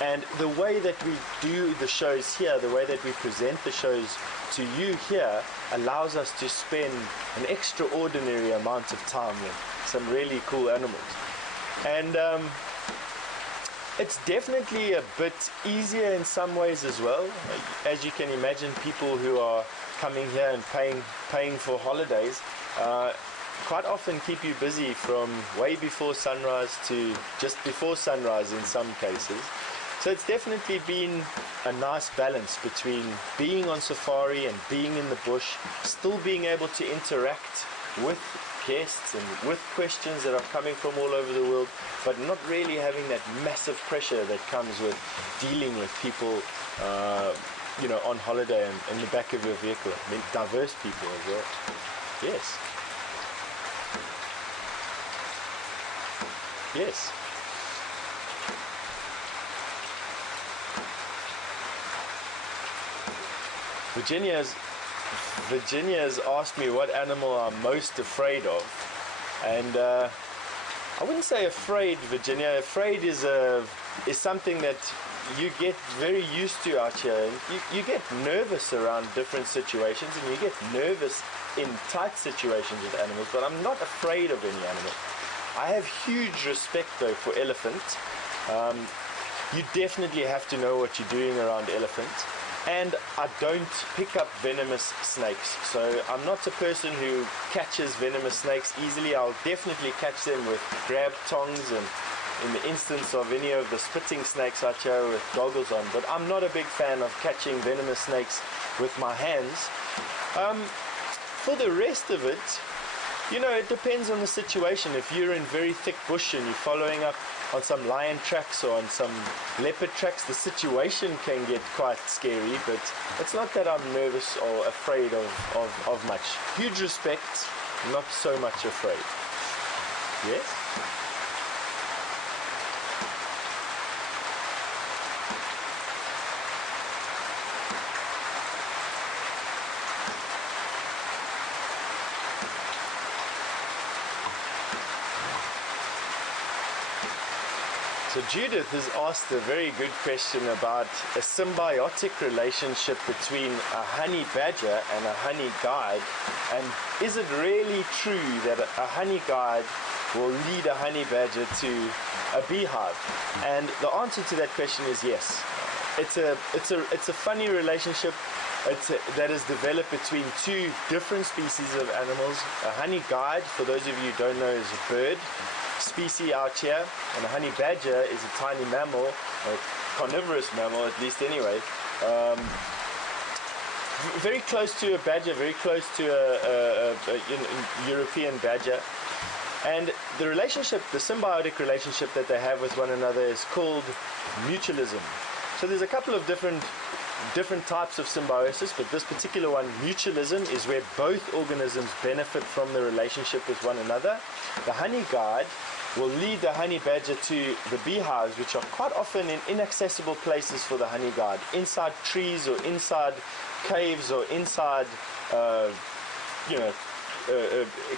and the way that we do the shows here, the way that we present the shows to you here, allows us to spend an extraordinary amount of time with some really cool animals. And it's definitely a bit easier in some ways as well. As you can imagine, people who are coming here and paying for holidays quite often keep you busy from way before sunrise to just before sunrise in some cases. So it's definitely been a nice balance between being on safari and being in the bush, still being able to interact with guests and with questions that are coming from all over the world, but not really having that massive pressure that comes with dealing with people on holiday and in the back of your vehicle. I mean, diverse people as well. Yes. Yes. Virginia has asked me what animal I'm most afraid of, and I wouldn't say afraid, Virginia. Afraid is something that you get very used to out here. You get nervous around different situations, and you get nervous in tight situations with animals, but I'm not afraid of any animal. I have huge respect though for elephants. You definitely have to know what you're doing around elephants. And I don't pick up venomous snakes. So I'm not a person who catches venomous snakes easily. I'll definitely catch them with grab tongs, and in the instance of any of the spitting snakes out here with goggles on. But I'm not a big fan of catching venomous snakes with my hands. For the rest of it, you know, it depends on the situation. If you're in very thick bush and you're following up on some lion tracks or on some leopard tracks, the situation can get quite scary, but it's not that I'm nervous or afraid of much. Huge respect, not so much afraid. Yes? So Judith has asked a very good question about a symbiotic relationship between a honey badger and a honey guide, and is it really true that a honey guide will lead a honey badger to a beehive? And the answer to that question is yes. It's a funny relationship that is developed between two different species of animals. A honey guide, for those of you who don't know, is a bird species out here, and a honey badger is a tiny mammal, a carnivorous mammal at least anyway, very close to a badger, very close to a European badger. And the relationship, the symbiotic relationship that they have with one another is called mutualism. So there's a couple of different types of symbiosis, but this particular one, mutualism, is where both organisms benefit from the relationship with one another. The honey guide will lead the honey badger to the beehives, which are quite often in inaccessible places for the honey guide, inside trees or inside caves or inside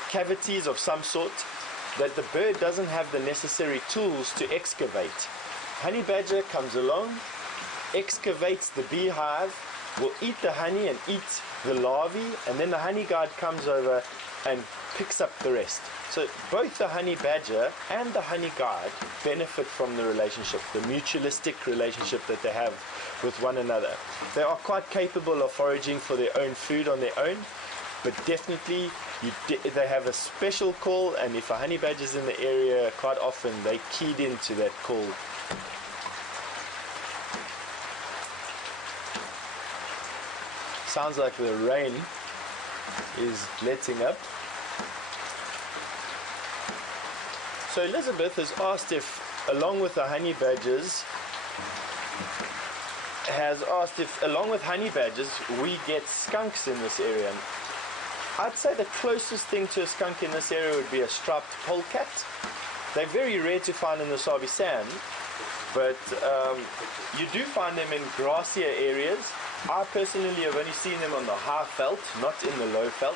cavities of some sort that the bird doesn't have the necessary tools to excavate. Honey badger comes along, excavates the beehive, will eat the honey and eat the larvae, and then the honey guide comes over and picks up the rest. So both the honey badger and the honey guide benefit from the relationship, the mutualistic relationship that they have with one another. They are quite capable of foraging for their own food on their own, but definitely they have a special call, and if a honey badger is in the area, quite often they keyed into that call. Sounds like the rain is letting up. So Elizabeth has asked if, along with the honey badgers, we get skunks in this area. And I'd say the closest thing to a skunk in this area would be a striped polecat. They're very rare to find in the Sabi Sand, but you do find them in grassier areas. I personally have only seen them on the high veld, not in the low veld.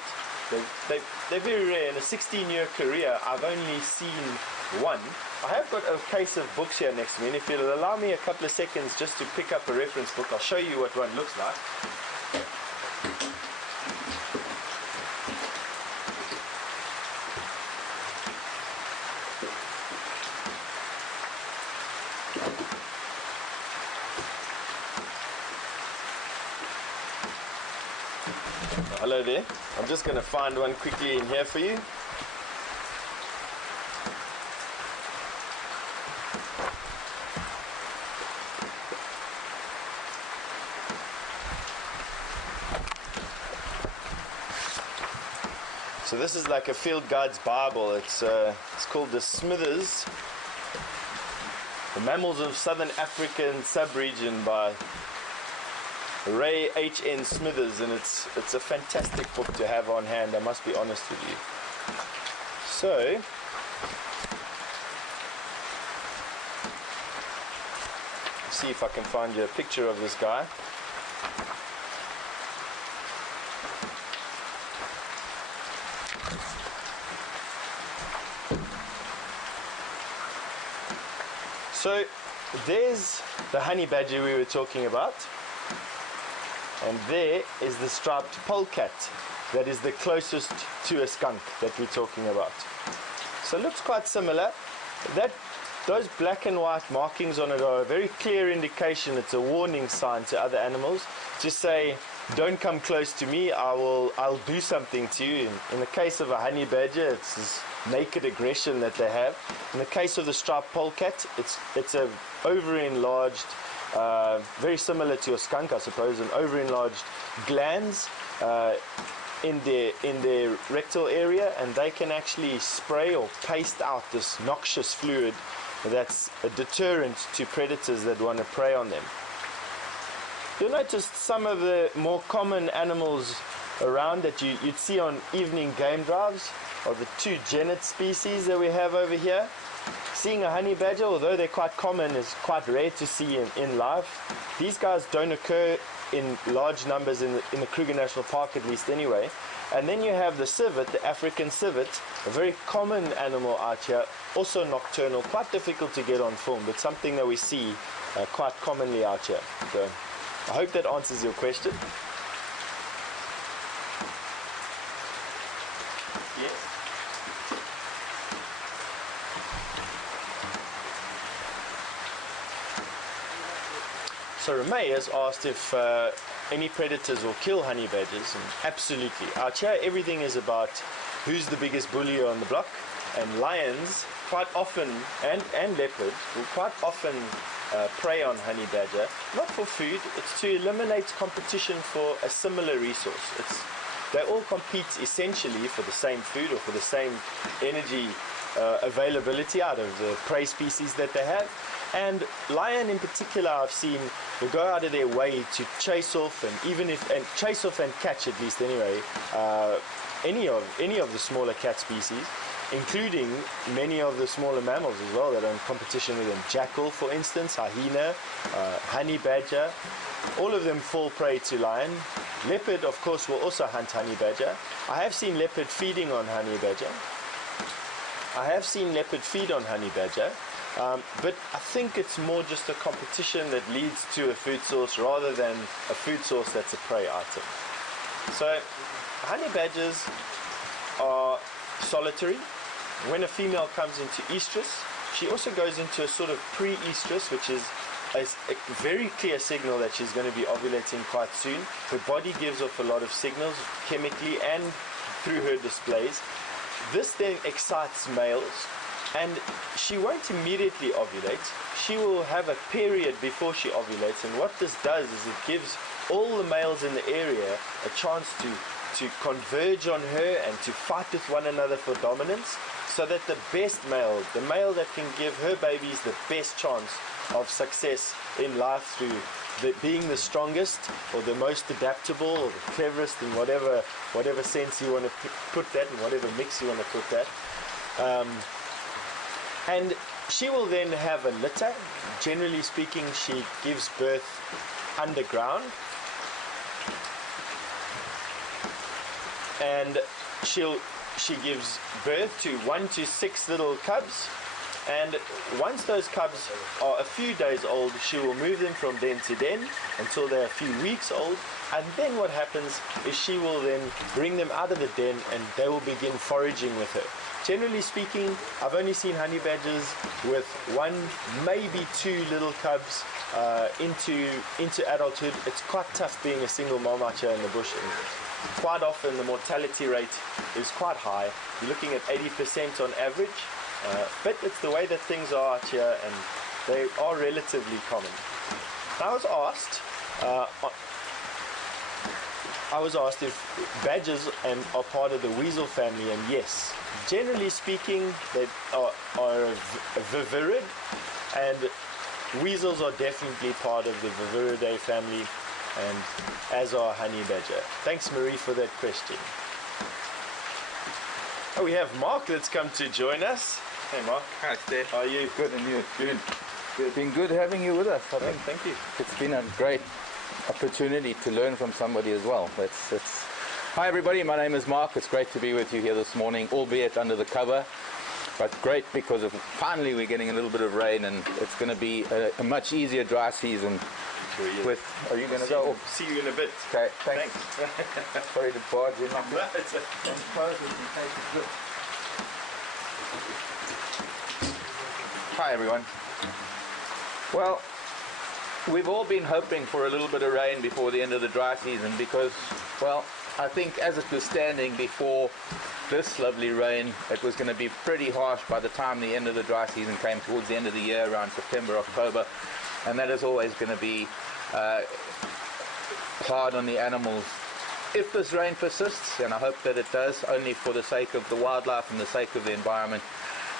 They're very rare. In a 16-year career, I've only seen one. I have got a case of books here next to me, and if you'll allow me a couple of seconds just to pick up a reference book, I'll show you what one looks like. Hello there. I'm just going to find one quickly in here for you. So this is like a field guide's Bible. It's called the Smithers, The Mammals of Southern African Subregion by Ray H.N. Smithers, and it's a fantastic book to have on hand, I must be honest with you. So, let's see if I can find you a picture of this guy. So, there's the honey badger we were talking about. And there is the striped polecat that is the closest to a skunk that we're talking about. So it looks quite similar. Those black and white markings on it are a very clear indication. It's a warning sign to other animals to say, don't come close to me, I'll do something to you. In the case of a honey badger, it's this naked aggression that they have. In the case of the striped polecat, it's a over-enlarged, very similar to a skunk, I suppose, an over-enlarged glands in their rectal area, and they can actually spray or paste out this noxious fluid that's a deterrent to predators that want to prey on them. You'll notice some of the more common animals around that you'd see on evening game drives are the two genet species that we have over here. Seeing a honey badger, although they're quite common, is quite rare to see in life. These guys don't occur in large numbers in the Kruger National Park, at least anyway. And then you have the civet, the African civet, a very common animal out here, also nocturnal, quite difficult to get on film, but something that we see quite commonly out here. So I hope that answers your question. Yes. So Ramey has asked if any predators will kill honey badgers, and absolutely. Out here, everything is about who's the biggest bully on the block, and lions quite often, and leopard, will quite often prey on honey badger, not for food, it's to eliminate competition for a similar resource. They all compete essentially for the same food or for the same energy availability out of the prey species that they have. And lion in particular, I've seen, will go out of their way to chase off and chase off and catch, at least anyway, any of the smaller cat species, including many of the smaller mammals as well that are in competition with them. Jackal, for instance, hyena, honey badger, all of them fall prey to lion. Leopard, of course, will also hunt honey badger. I have seen leopard feeding on honey badger. But I think it's more just a competition that leads to a food source rather than a food source that's a prey item. So honey badgers are solitary. When a female comes into estrus, she also goes into a sort of pre-estrus, which is a very clear signal that she's going to be ovulating quite soon. Her body gives off a lot of signals chemically and through her displays. This then excites males, and she won't immediately ovulate. She will have a period before she ovulates, and what this does is it gives all the males in the area a chance to converge on her and to fight with one another for dominance, so that the best male, the male that can give her babies the best chance of success in life through being the strongest or the most adaptable or the cleverest in whatever sense you want to put that, and whatever mix you want to put that. And she will then have a litter. Generally speaking, she gives birth underground. And she gives birth to 1 to 6 little cubs. And once those cubs are a few days old, she will move them from den to den until they're a few weeks old. And then what happens is she will then bring them out of the den and they will begin foraging with her. Generally speaking, I've only seen honey badgers with 1, maybe 2 little cubs into adulthood. It's quite tough being a single mom out here in the bush. And quite often the mortality rate is quite high. You're looking at 80% on average. But it's the way that things are out here, and they are relatively common. I was asked if badgers are part of the weasel family, and yes, generally speaking, they are vivirid, and weasels are definitely part of the Viviridae family, and as are honey badger. Thanks, Marie, for that question. Oh, we have Mark that's come to join us. Hey, Mark. Hi, Steph. How are you? Good, and you? Good. It's been good having you with us. I think. Thank you. It's been a great opportunity to learn from somebody as well. Hi, everybody. My name is Mark. It's great to be with you here this morning, albeit under the cover. But great because of finally we're getting a little bit of rain, and it's going to be a much easier dry season. With, are you going to go? See you in a bit. Okay, thanks. Sorry to barge in. Hi everyone. Well, we've all been hoping for a little bit of rain before the end of the dry season because, well, I think as it was standing before this lovely rain, it was going to be pretty harsh by the time the end of the dry season came towards the end of the year, around September, October, and that is always going to be hard on the animals. If this rain persists, and I hope that it does, only for the sake of the wildlife and the sake of the environment,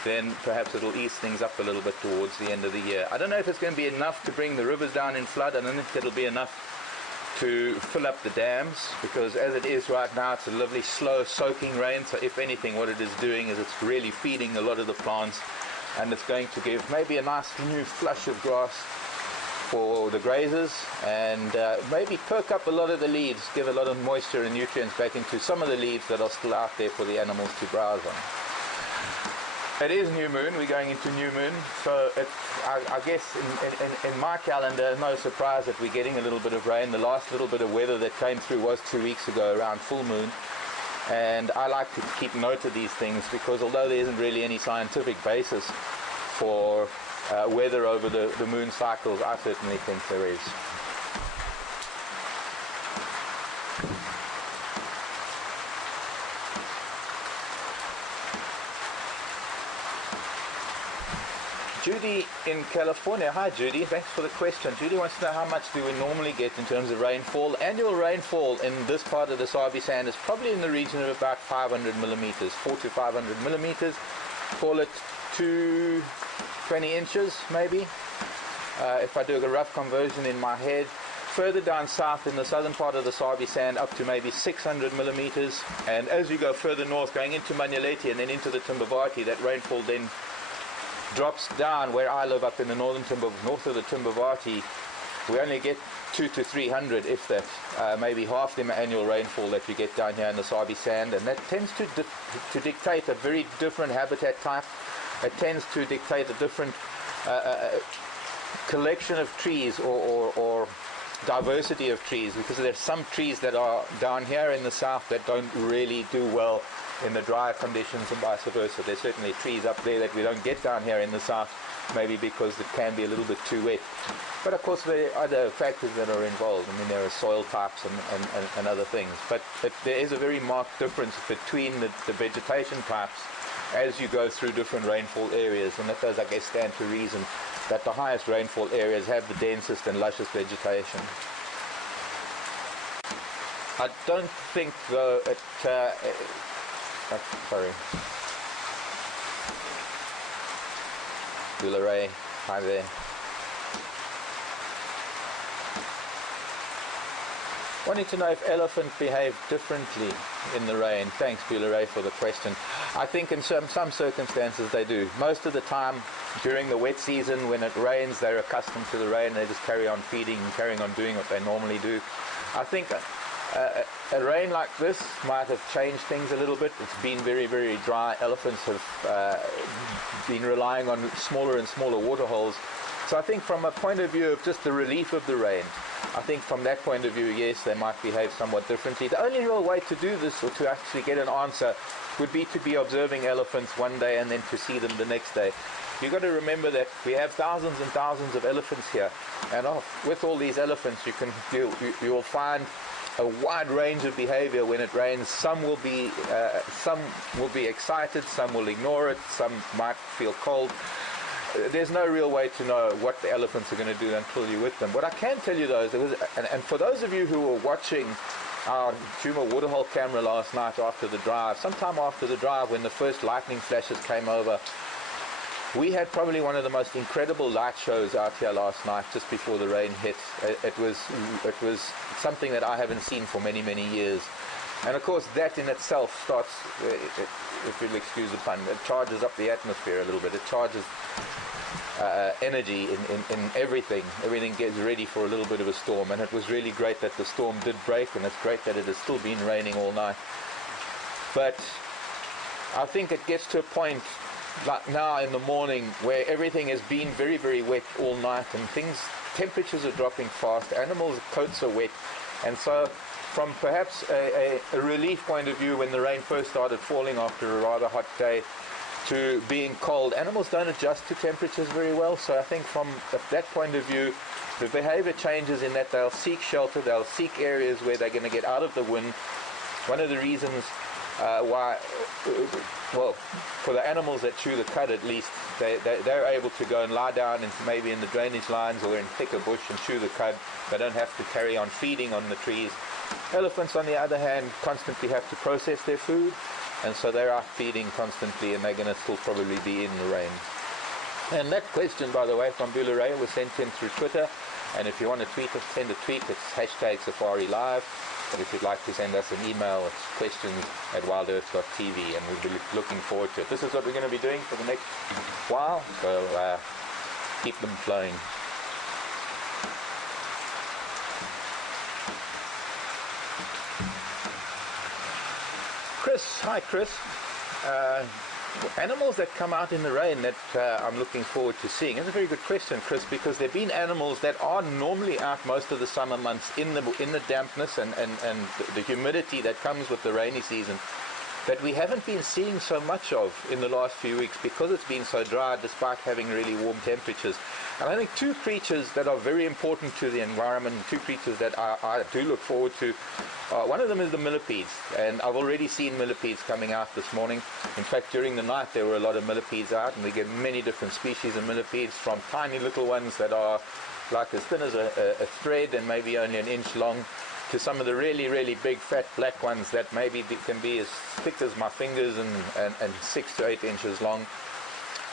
then perhaps it'll ease things up a little bit towards the end of the year. I don't know if it's going to be enough to bring the rivers down in flood. I don't know if it'll be enough to fill up the dams, because as it is right now, it's a lovely slow soaking rain. So if anything, what it is doing is it's really feeding a lot of the plants, and it's going to give maybe a nice new flush of grass for the grazers, and maybe perk up a lot of the leaves, give a lot of moisture and nutrients back into some of the leaves that are still out there for the animals to browse on. It is new moon, we're going into new moon, so I guess in my calendar, no surprise that we're getting a little bit of rain. The last little bit of weather that came through was 2 weeks ago around full moon, and I like to keep note of these things because although there isn't really any scientific basis for weather over the moon cycles, I certainly think there is. Judy in California. Hi Judy, thanks for the question. Judy wants to know how much do we normally get in terms of rainfall. Annual rainfall in this part of the Sabi Sand is probably in the region of about 500 millimeters, 400 to 500 millimeters. Call it 20 inches maybe, if I do a rough conversion in my head. Further down south in the southern part of the Sabi Sand up to maybe 600 millimeters, and as you go further north going into Manyaleti and then into the Timbavati, that rainfall then drops down. Where I live up in the north of the Timbavati, we only get 200 to 300, if that, maybe half the annual rainfall that you get down here in the Sabi Sand, and that tends to dictate a very different habitat type. It tends to dictate a different collection of trees or diversity of trees, because there's some trees that are down here in the south that don't really do well in the drier conditions and vice versa. There's certainly trees up there that we don't get down here in the south, maybe because it can be a little bit too wet. But of course there are other factors that are involved. I mean, there are soil types and other things. But there is a very marked difference between the vegetation types as you go through different rainfall areas, and that does, I guess, stand to reason that the highest rainfall areas have the densest and lushest vegetation. I don't think, though, sorry. Bularay, hi there. Wanting to know if elephants behave differently in the rain. Thanks, Bularay, for the question. I think in some circumstances they do. Most of the time during the wet season, when it rains, they're accustomed to the rain. They just carry on feeding and carrying on doing what they normally do. I think a rain like this might have changed things a little bit. It's been very, very dry. Elephants have been relying on smaller and smaller water holes. So I think from a point of view of just the relief of the rain, I think from that point of view, yes, they might behave somewhat differently. The only real way to do this, or to actually get an answer, would be to be observing elephants one day and then to see them the next day. You've got to remember that we have thousands and thousands of elephants here, and with all these elephants you will find a wide range of behavior when it rains. Some will be excited, some will ignore it, some might feel cold. There's no real way to know what the elephants are going to do until you're with them. What I can tell you though is, and for those of you who were watching our Djuma waterhole camera last night after the drive, sometime after the drive when the first lightning flashes came over, we had probably one of the most incredible light shows out here last night just before the rain hit. It was something that I haven't seen for many, many years. And of course that in itself starts, if you'll excuse the pun, it charges up the atmosphere a little bit. It charges energy in everything. Everything gets ready for a little bit of a storm, and it was really great that the storm did break, and it's great that it has still been raining all night. But I think it gets to a point like now in the morning, where everything has been very, very wet all night, and temperatures are dropping fast, animals' coats are wet, and so from perhaps a relief point of view, when the rain first started falling after a rather hot day, to being cold, animals don't adjust to temperatures very well. So I think from that point of view, the behavior changes in that they'll seek shelter, they'll seek areas where they're going to get out of the wind. One of the reasons why, well, for the animals that chew the cud at least, they're able to go and lie down and maybe in the drainage lines or in thicker bush and chew the cud. They don't have to carry on feeding on the trees. Elephants, on the other hand, constantly have to process their food, and so they're out feeding constantly, and they're going to still probably be in the rain. And that question, by the way, from Bularay was sent in through Twitter, and if you want to tweet us, send a tweet, it's #SafariLive. And if you'd like to send us an email, it's questions@WildEarthTV, and we'll be looking forward to it. This is what we're going to be doing for the next while, so keep them flowing. Chris, hi Chris. Animals that come out in the rain that I'm looking forward to seeing. It's a very good question, Chris, because there have been animals that are normally out most of the summer months in the dampness and the humidity that comes with the rainy season, that we haven't been seeing so much of in the last few weeks because it's been so dry despite having really warm temperatures. And I think two creatures that are very important to the environment, two creatures that I do look forward to, one of them is the millipedes, and I've already seen millipedes coming out this morning. In fact, during the night there were a lot of millipedes out, and we get many different species of millipedes, from tiny little ones that are like as thin as a thread and maybe only an inch long, to some of the really, really big fat black ones that maybe can be as thick as my fingers and 6 to 8 inches long.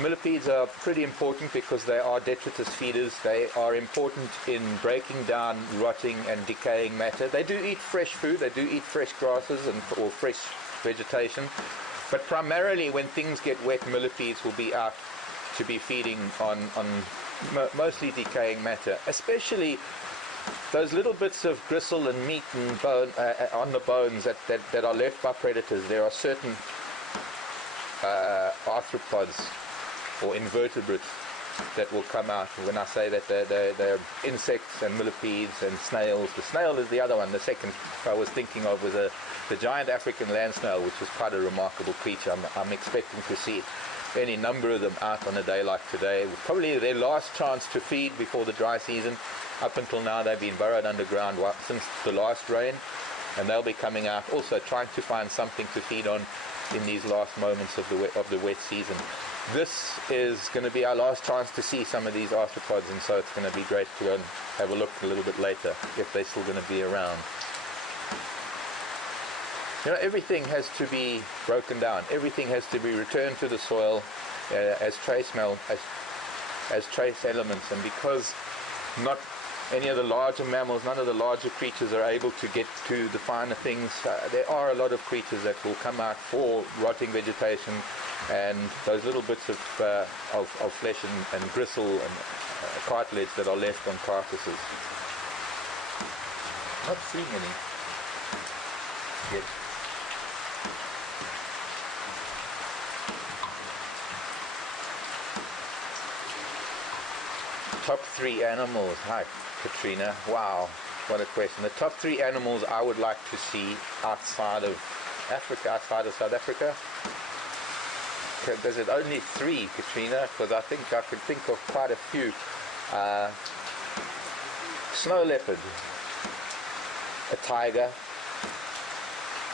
Millipedes are pretty important because they are detritus feeders. They are important in breaking down rotting and decaying matter. They do eat fresh food, they do eat fresh grasses or fresh vegetation, but primarily when things get wet, millipedes will be out to be feeding on mostly decaying matter, especially those little bits of gristle and meat and bone on the bones that are left by predators. There are certain arthropods or invertebrates that will come out. When I say that they're insects and millipedes and snails, the snail is the other one. The second I was thinking of was the giant African land snail, which is quite a remarkable creature. I'm expecting to see any number of them out on a day like today. Probably their last chance to feed before the dry season. Up until now they've been burrowed underground since the last rain, and they'll be coming out also trying to find something to feed on in these last moments of the wet season. This is going to be our last chance to see some of these arthropods, and so it's going to be great to go and have a look a little bit later if they're still going to be around. You know, everything has to be broken down. Everything has to be returned to the soil as trace elements, and because not any of the larger mammals, none of the larger creatures are able to get to the finer things, there are a lot of creatures that will come out for rotting vegetation and those little bits of flesh and gristle and cartilage that are left on carcasses. Not seeing any yet. Top 3 animals. Hi, Katrina. Wow, what a question. The top 3 animals I would like to see outside of Africa, outside of South Africa. There's only 3, Katrina, because I think I could think of quite a few. Snow leopard, a tiger,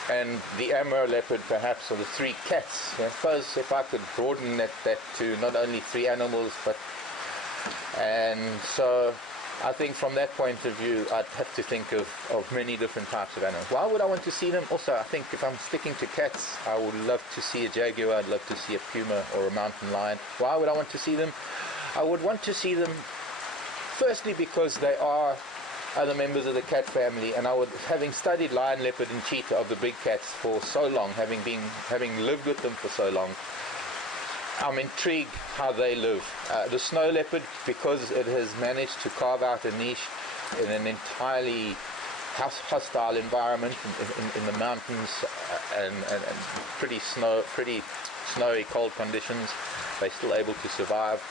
and the Amur leopard perhaps, or the 3 cats. I suppose if I could broaden that to not only 3 animals, and so I think from that point of view I'd have to think of many different types of animals. Why would I want to see them? Also, I think if I'm sticking to cats, I would love to see a jaguar, I'd love to see a puma or a mountain lion. Why would I want to see them? I would want to see them firstly because they are other members of the cat family, and having studied lion, leopard and cheetah, of the big cats, for so long, having lived with them for so long, I'm intrigued how they live. The snow leopard, because it has managed to carve out a niche in an entirely hostile environment in the mountains and pretty snowy, cold conditions, they're still able to survive.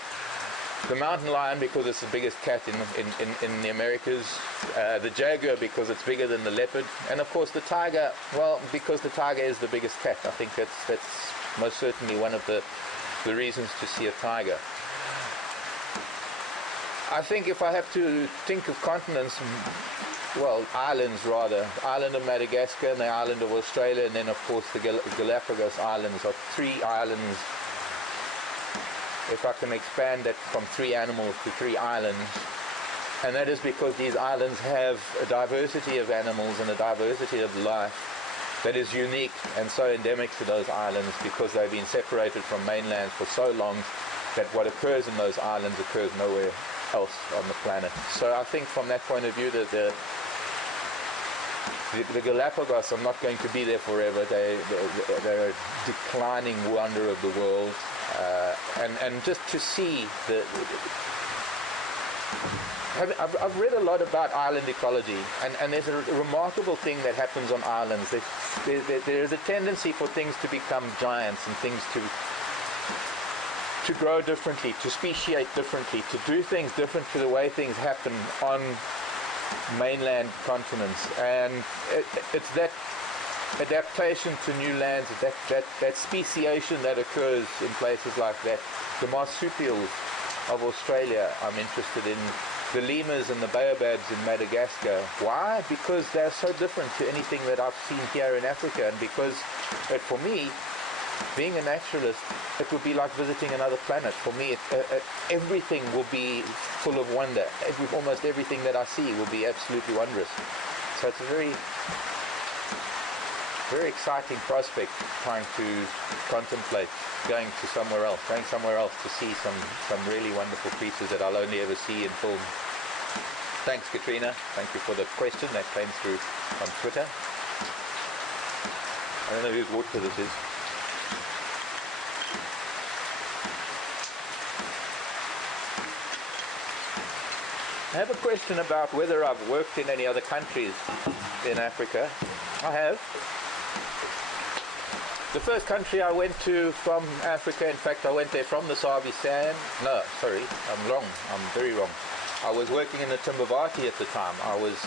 The mountain lion, because it's the biggest cat in the Americas. The jaguar, because it's bigger than the leopard. And of course the tiger, well, because the tiger is the biggest cat. I think that's most certainly one of the reasons to see a tiger. I think if I have to think of continents, well, islands rather, island of Madagascar and the island of Australia, and then of course the Galapagos Islands are 3 islands. If I can expand that from 3 animals to 3 islands, and that is because these islands have a diversity of animals and a diversity of life that is unique and so endemic to those islands, because they've been separated from mainland for so long that what occurs in those islands occurs nowhere else on the planet. So I think from that point of view that the Galapagos are not going to be there forever. They're a declining wonder of the world, and just to see I've read a lot about island ecology, and there's a remarkable thing that happens on islands. There's a tendency for things to become giants and things to grow differently, to speciate differently, to do things different to the way things happen on mainland continents. And it's that adaptation to new lands, that speciation that occurs in places like that. The marsupials of Australia I'm interested in, the lemurs and the baobabs in Madagascar. Why? Because they're so different to anything that I've seen here in Africa, and because for me, being a naturalist, it would be like visiting another planet. For me, everything will be full of wonder. Almost everything that I see will be absolutely wondrous. So it's a very, very exciting prospect, trying to contemplate going somewhere else to see some really wonderful creatures that I'll only ever see in film. Thanks, Katrina. Thank you for the question that came through on Twitter. I don't know whose water this is. I have a question about whether I've worked in any other countries in Africa. I have. The first country I went to from Africa, in fact I went there from the Sabi Sand. No, sorry, I'm wrong. I'm very wrong. I was working in the Timbavati at the time. I was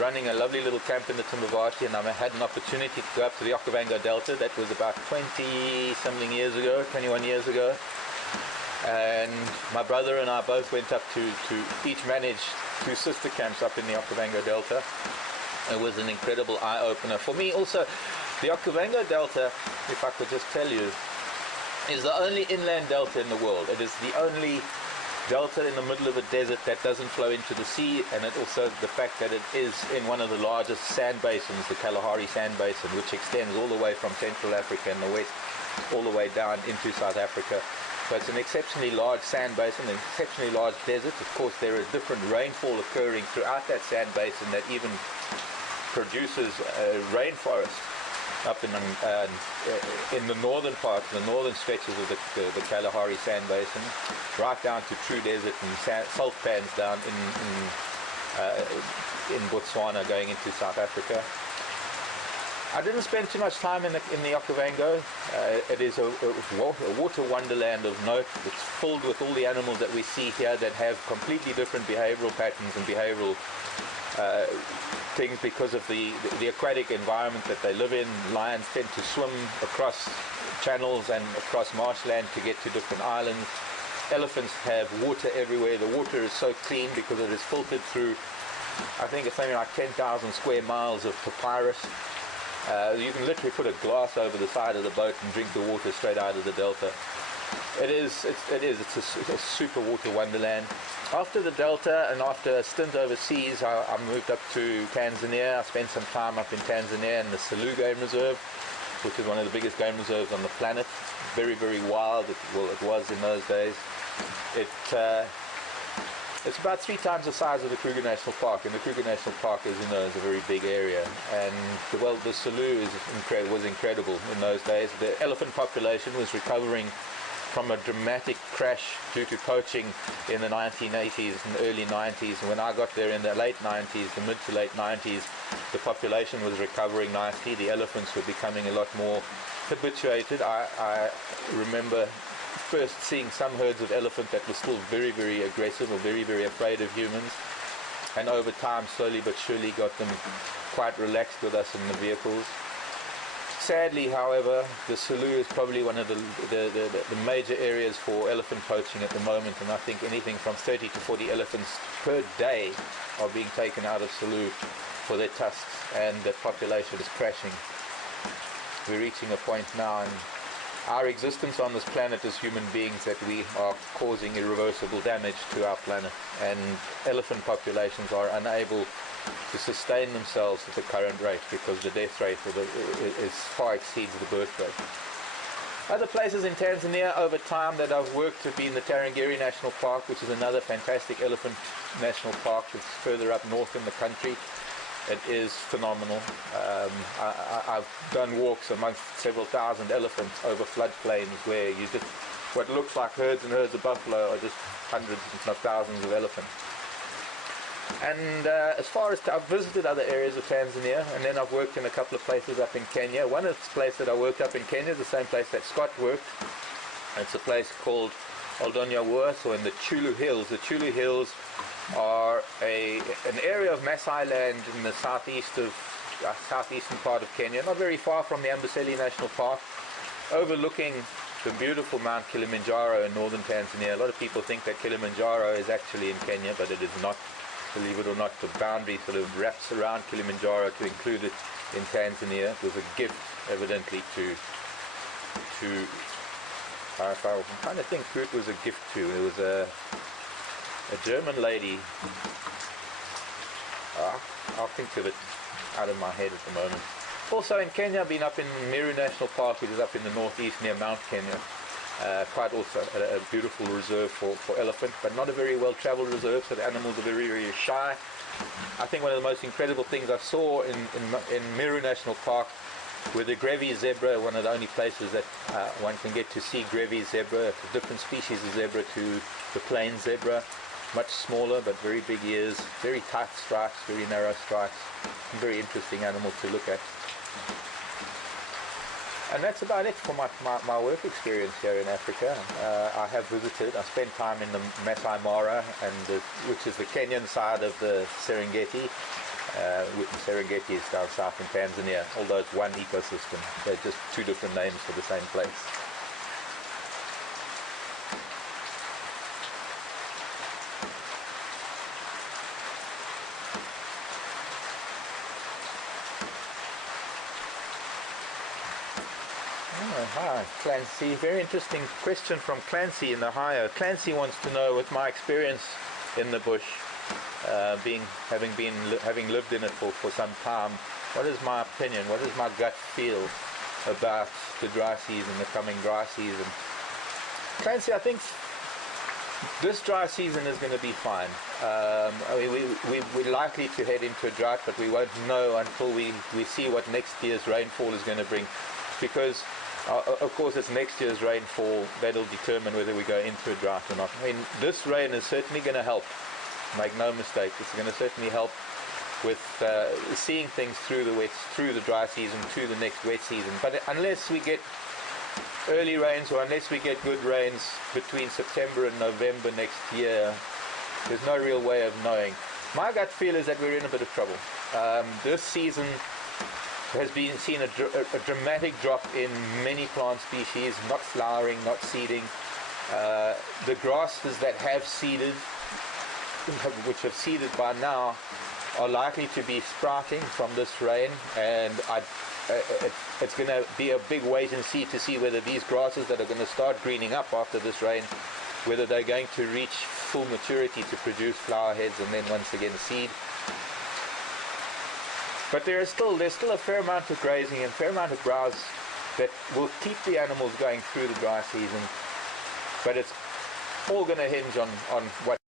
running a lovely little camp in the Timbavati, and I had an opportunity to go up to the Okavango Delta. That was about 20-something years ago, 21 years ago. And my brother and I both went up to each manage 2 sister camps up in the Okavango Delta. It was an incredible eye-opener. For me also, the Okavango Delta, if I could just tell you, is the only inland delta in the world. It is the only delta in the middle of a desert that doesn't flow into the sea, and it also the fact that it is in one of the largest sand basins, the Kalahari Sand Basin, which extends all the way from Central Africa in the west all the way down into South Africa. So it's an exceptionally large sand basin, an exceptionally large desert. Of course, there is different rainfall occurring throughout that sand basin that even produces rainforest up in the northern parts, the northern stretches of the Kalahari Sand Basin, right down to true desert and salt pans down in Botswana going into South Africa. I didn't spend too much time in the Okavango. It is a water wonderland of note. It's filled with all the animals that we see here that have completely different behavioral patterns and behavioral things because of the aquatic environment that they live in. Lions tend to swim across channels and across marshland to get to different islands. Elephants have water everywhere. The water is so clean because it is filtered through, I think it's something like 10,000 square miles of papyrus. You can literally put a glass over the side of the boat and drink the water straight out of the delta. It's a super water wonderland. After the delta and after a stint overseas, I moved up to Tanzania. I spent some time up in Tanzania in the Selous Game Reserve, which is one of the biggest game reserves on the planet. Very, very wild. It was in those days. It's about 3 times the size of the Kruger National Park, and the Kruger National Park, as you know, is a very big area. And the Selous was incredible in those days. The elephant population was recovering from a dramatic crash due to poaching in the 1980s and early 90s. And when I got there in the late 90s, the mid to late 90s, the population was recovering nicely. The elephants were becoming a lot more habituated. I remember first seeing some herds of elephant that were still very, very aggressive or very, very afraid of humans. And over time, slowly but surely, got them quite relaxed with us in the vehicles. Sadly, however, the Selous is probably one of the major areas for elephant poaching at the moment, and I think anything from 30 to 40 elephants per day are being taken out of Selous for their tusks, and the population is crashing. We're reaching a point now in our existence on this planet as human beings that we are causing irreversible damage to our planet, and elephant populations are unable to sustain themselves at the current rate because the death rate is far exceeds the birth rate. Other places in Tanzania over time that I've worked have been the Tarangire National Park, which is another fantastic elephant national park that's further up north in the country. It is phenomenal. I've done walks amongst several thousand elephants over floodplains where you just, what looks like herds and herds of buffalo are just hundreds if not thousands of elephants. And as far as I've visited other areas of Tanzania, and then I've worked in a couple of places up in Kenya. One of the places that I worked up in Kenya is the same place that Scott worked. It's a place called Oldonyawua, so in the Chulu Hills. The Chulu Hills are an area of Maasai land in the southeastern part of Kenya, not very far from the Amboseli National Park, overlooking the beautiful Mount Kilimanjaro in northern Tanzania. A lot of people think that Kilimanjaro is actually in Kenya, but it is not. Believe it or not, the boundary sort of wraps around Kilimanjaro to include it in Tanzania. It was a gift, evidently, I'm trying to think who it was a gift to. It was a German lady. I'll think of it out of my head at the moment. Also in Kenya, I've been up in Meru National Park, which is up in the northeast near Mount Kenya. Quite also a beautiful reserve for elephant, but not a very well-traveled reserve, so the animals are very, very shy. I think one of the most incredible things I saw in Meru National Park were the Grevy's zebra, one of the only places that one can get to see Grevy's zebra, a different species of zebra to the plain zebra, much smaller but very big ears, very tight stripes, very narrow stripes, very interesting animal to look at. And that's about it for my work experience here in Africa. I have visited, I spent time in the Masai Mara, which is the Kenyan side of the Serengeti. Serengeti is down south in Tanzania, although it's one ecosystem. They're just two different names for the same place. Hi, Clancy. Very interesting question from Clancy in Ohio. Clancy wants to know, with my experience in the bush, having lived in it for some time, what is my opinion? What does my gut feel about the dry season, the coming dry season? Clancy, I think this dry season is going to be fine. We're likely to head into a drought, but we won't know until we see what next year's rainfall is going to bring, because of course, it's next year's rainfall that'll determine whether we go into a drought or not. I mean, this rain is certainly going to help. Make no mistake, it's going to certainly help with seeing things through the dry season to the next wet season. But unless we get early rains, or unless we get good rains between September and November next year, there's no real way of knowing. My gut feel is that we're in a bit of trouble. This season has been seen a dramatic drop in many plant species, not flowering, not seeding. The grasses that have seeded, which have seeded by now, are likely to be sprouting from this rain, and it's going to be a big wait and see to see whether these grasses that are going to start greening up after this rain, whether they're going to reach full maturity to produce flower heads and then once again seed. But there's still a fair amount of grazing and a fair amount of browse that will keep the animals going through the dry season. But it's all going to hinge on what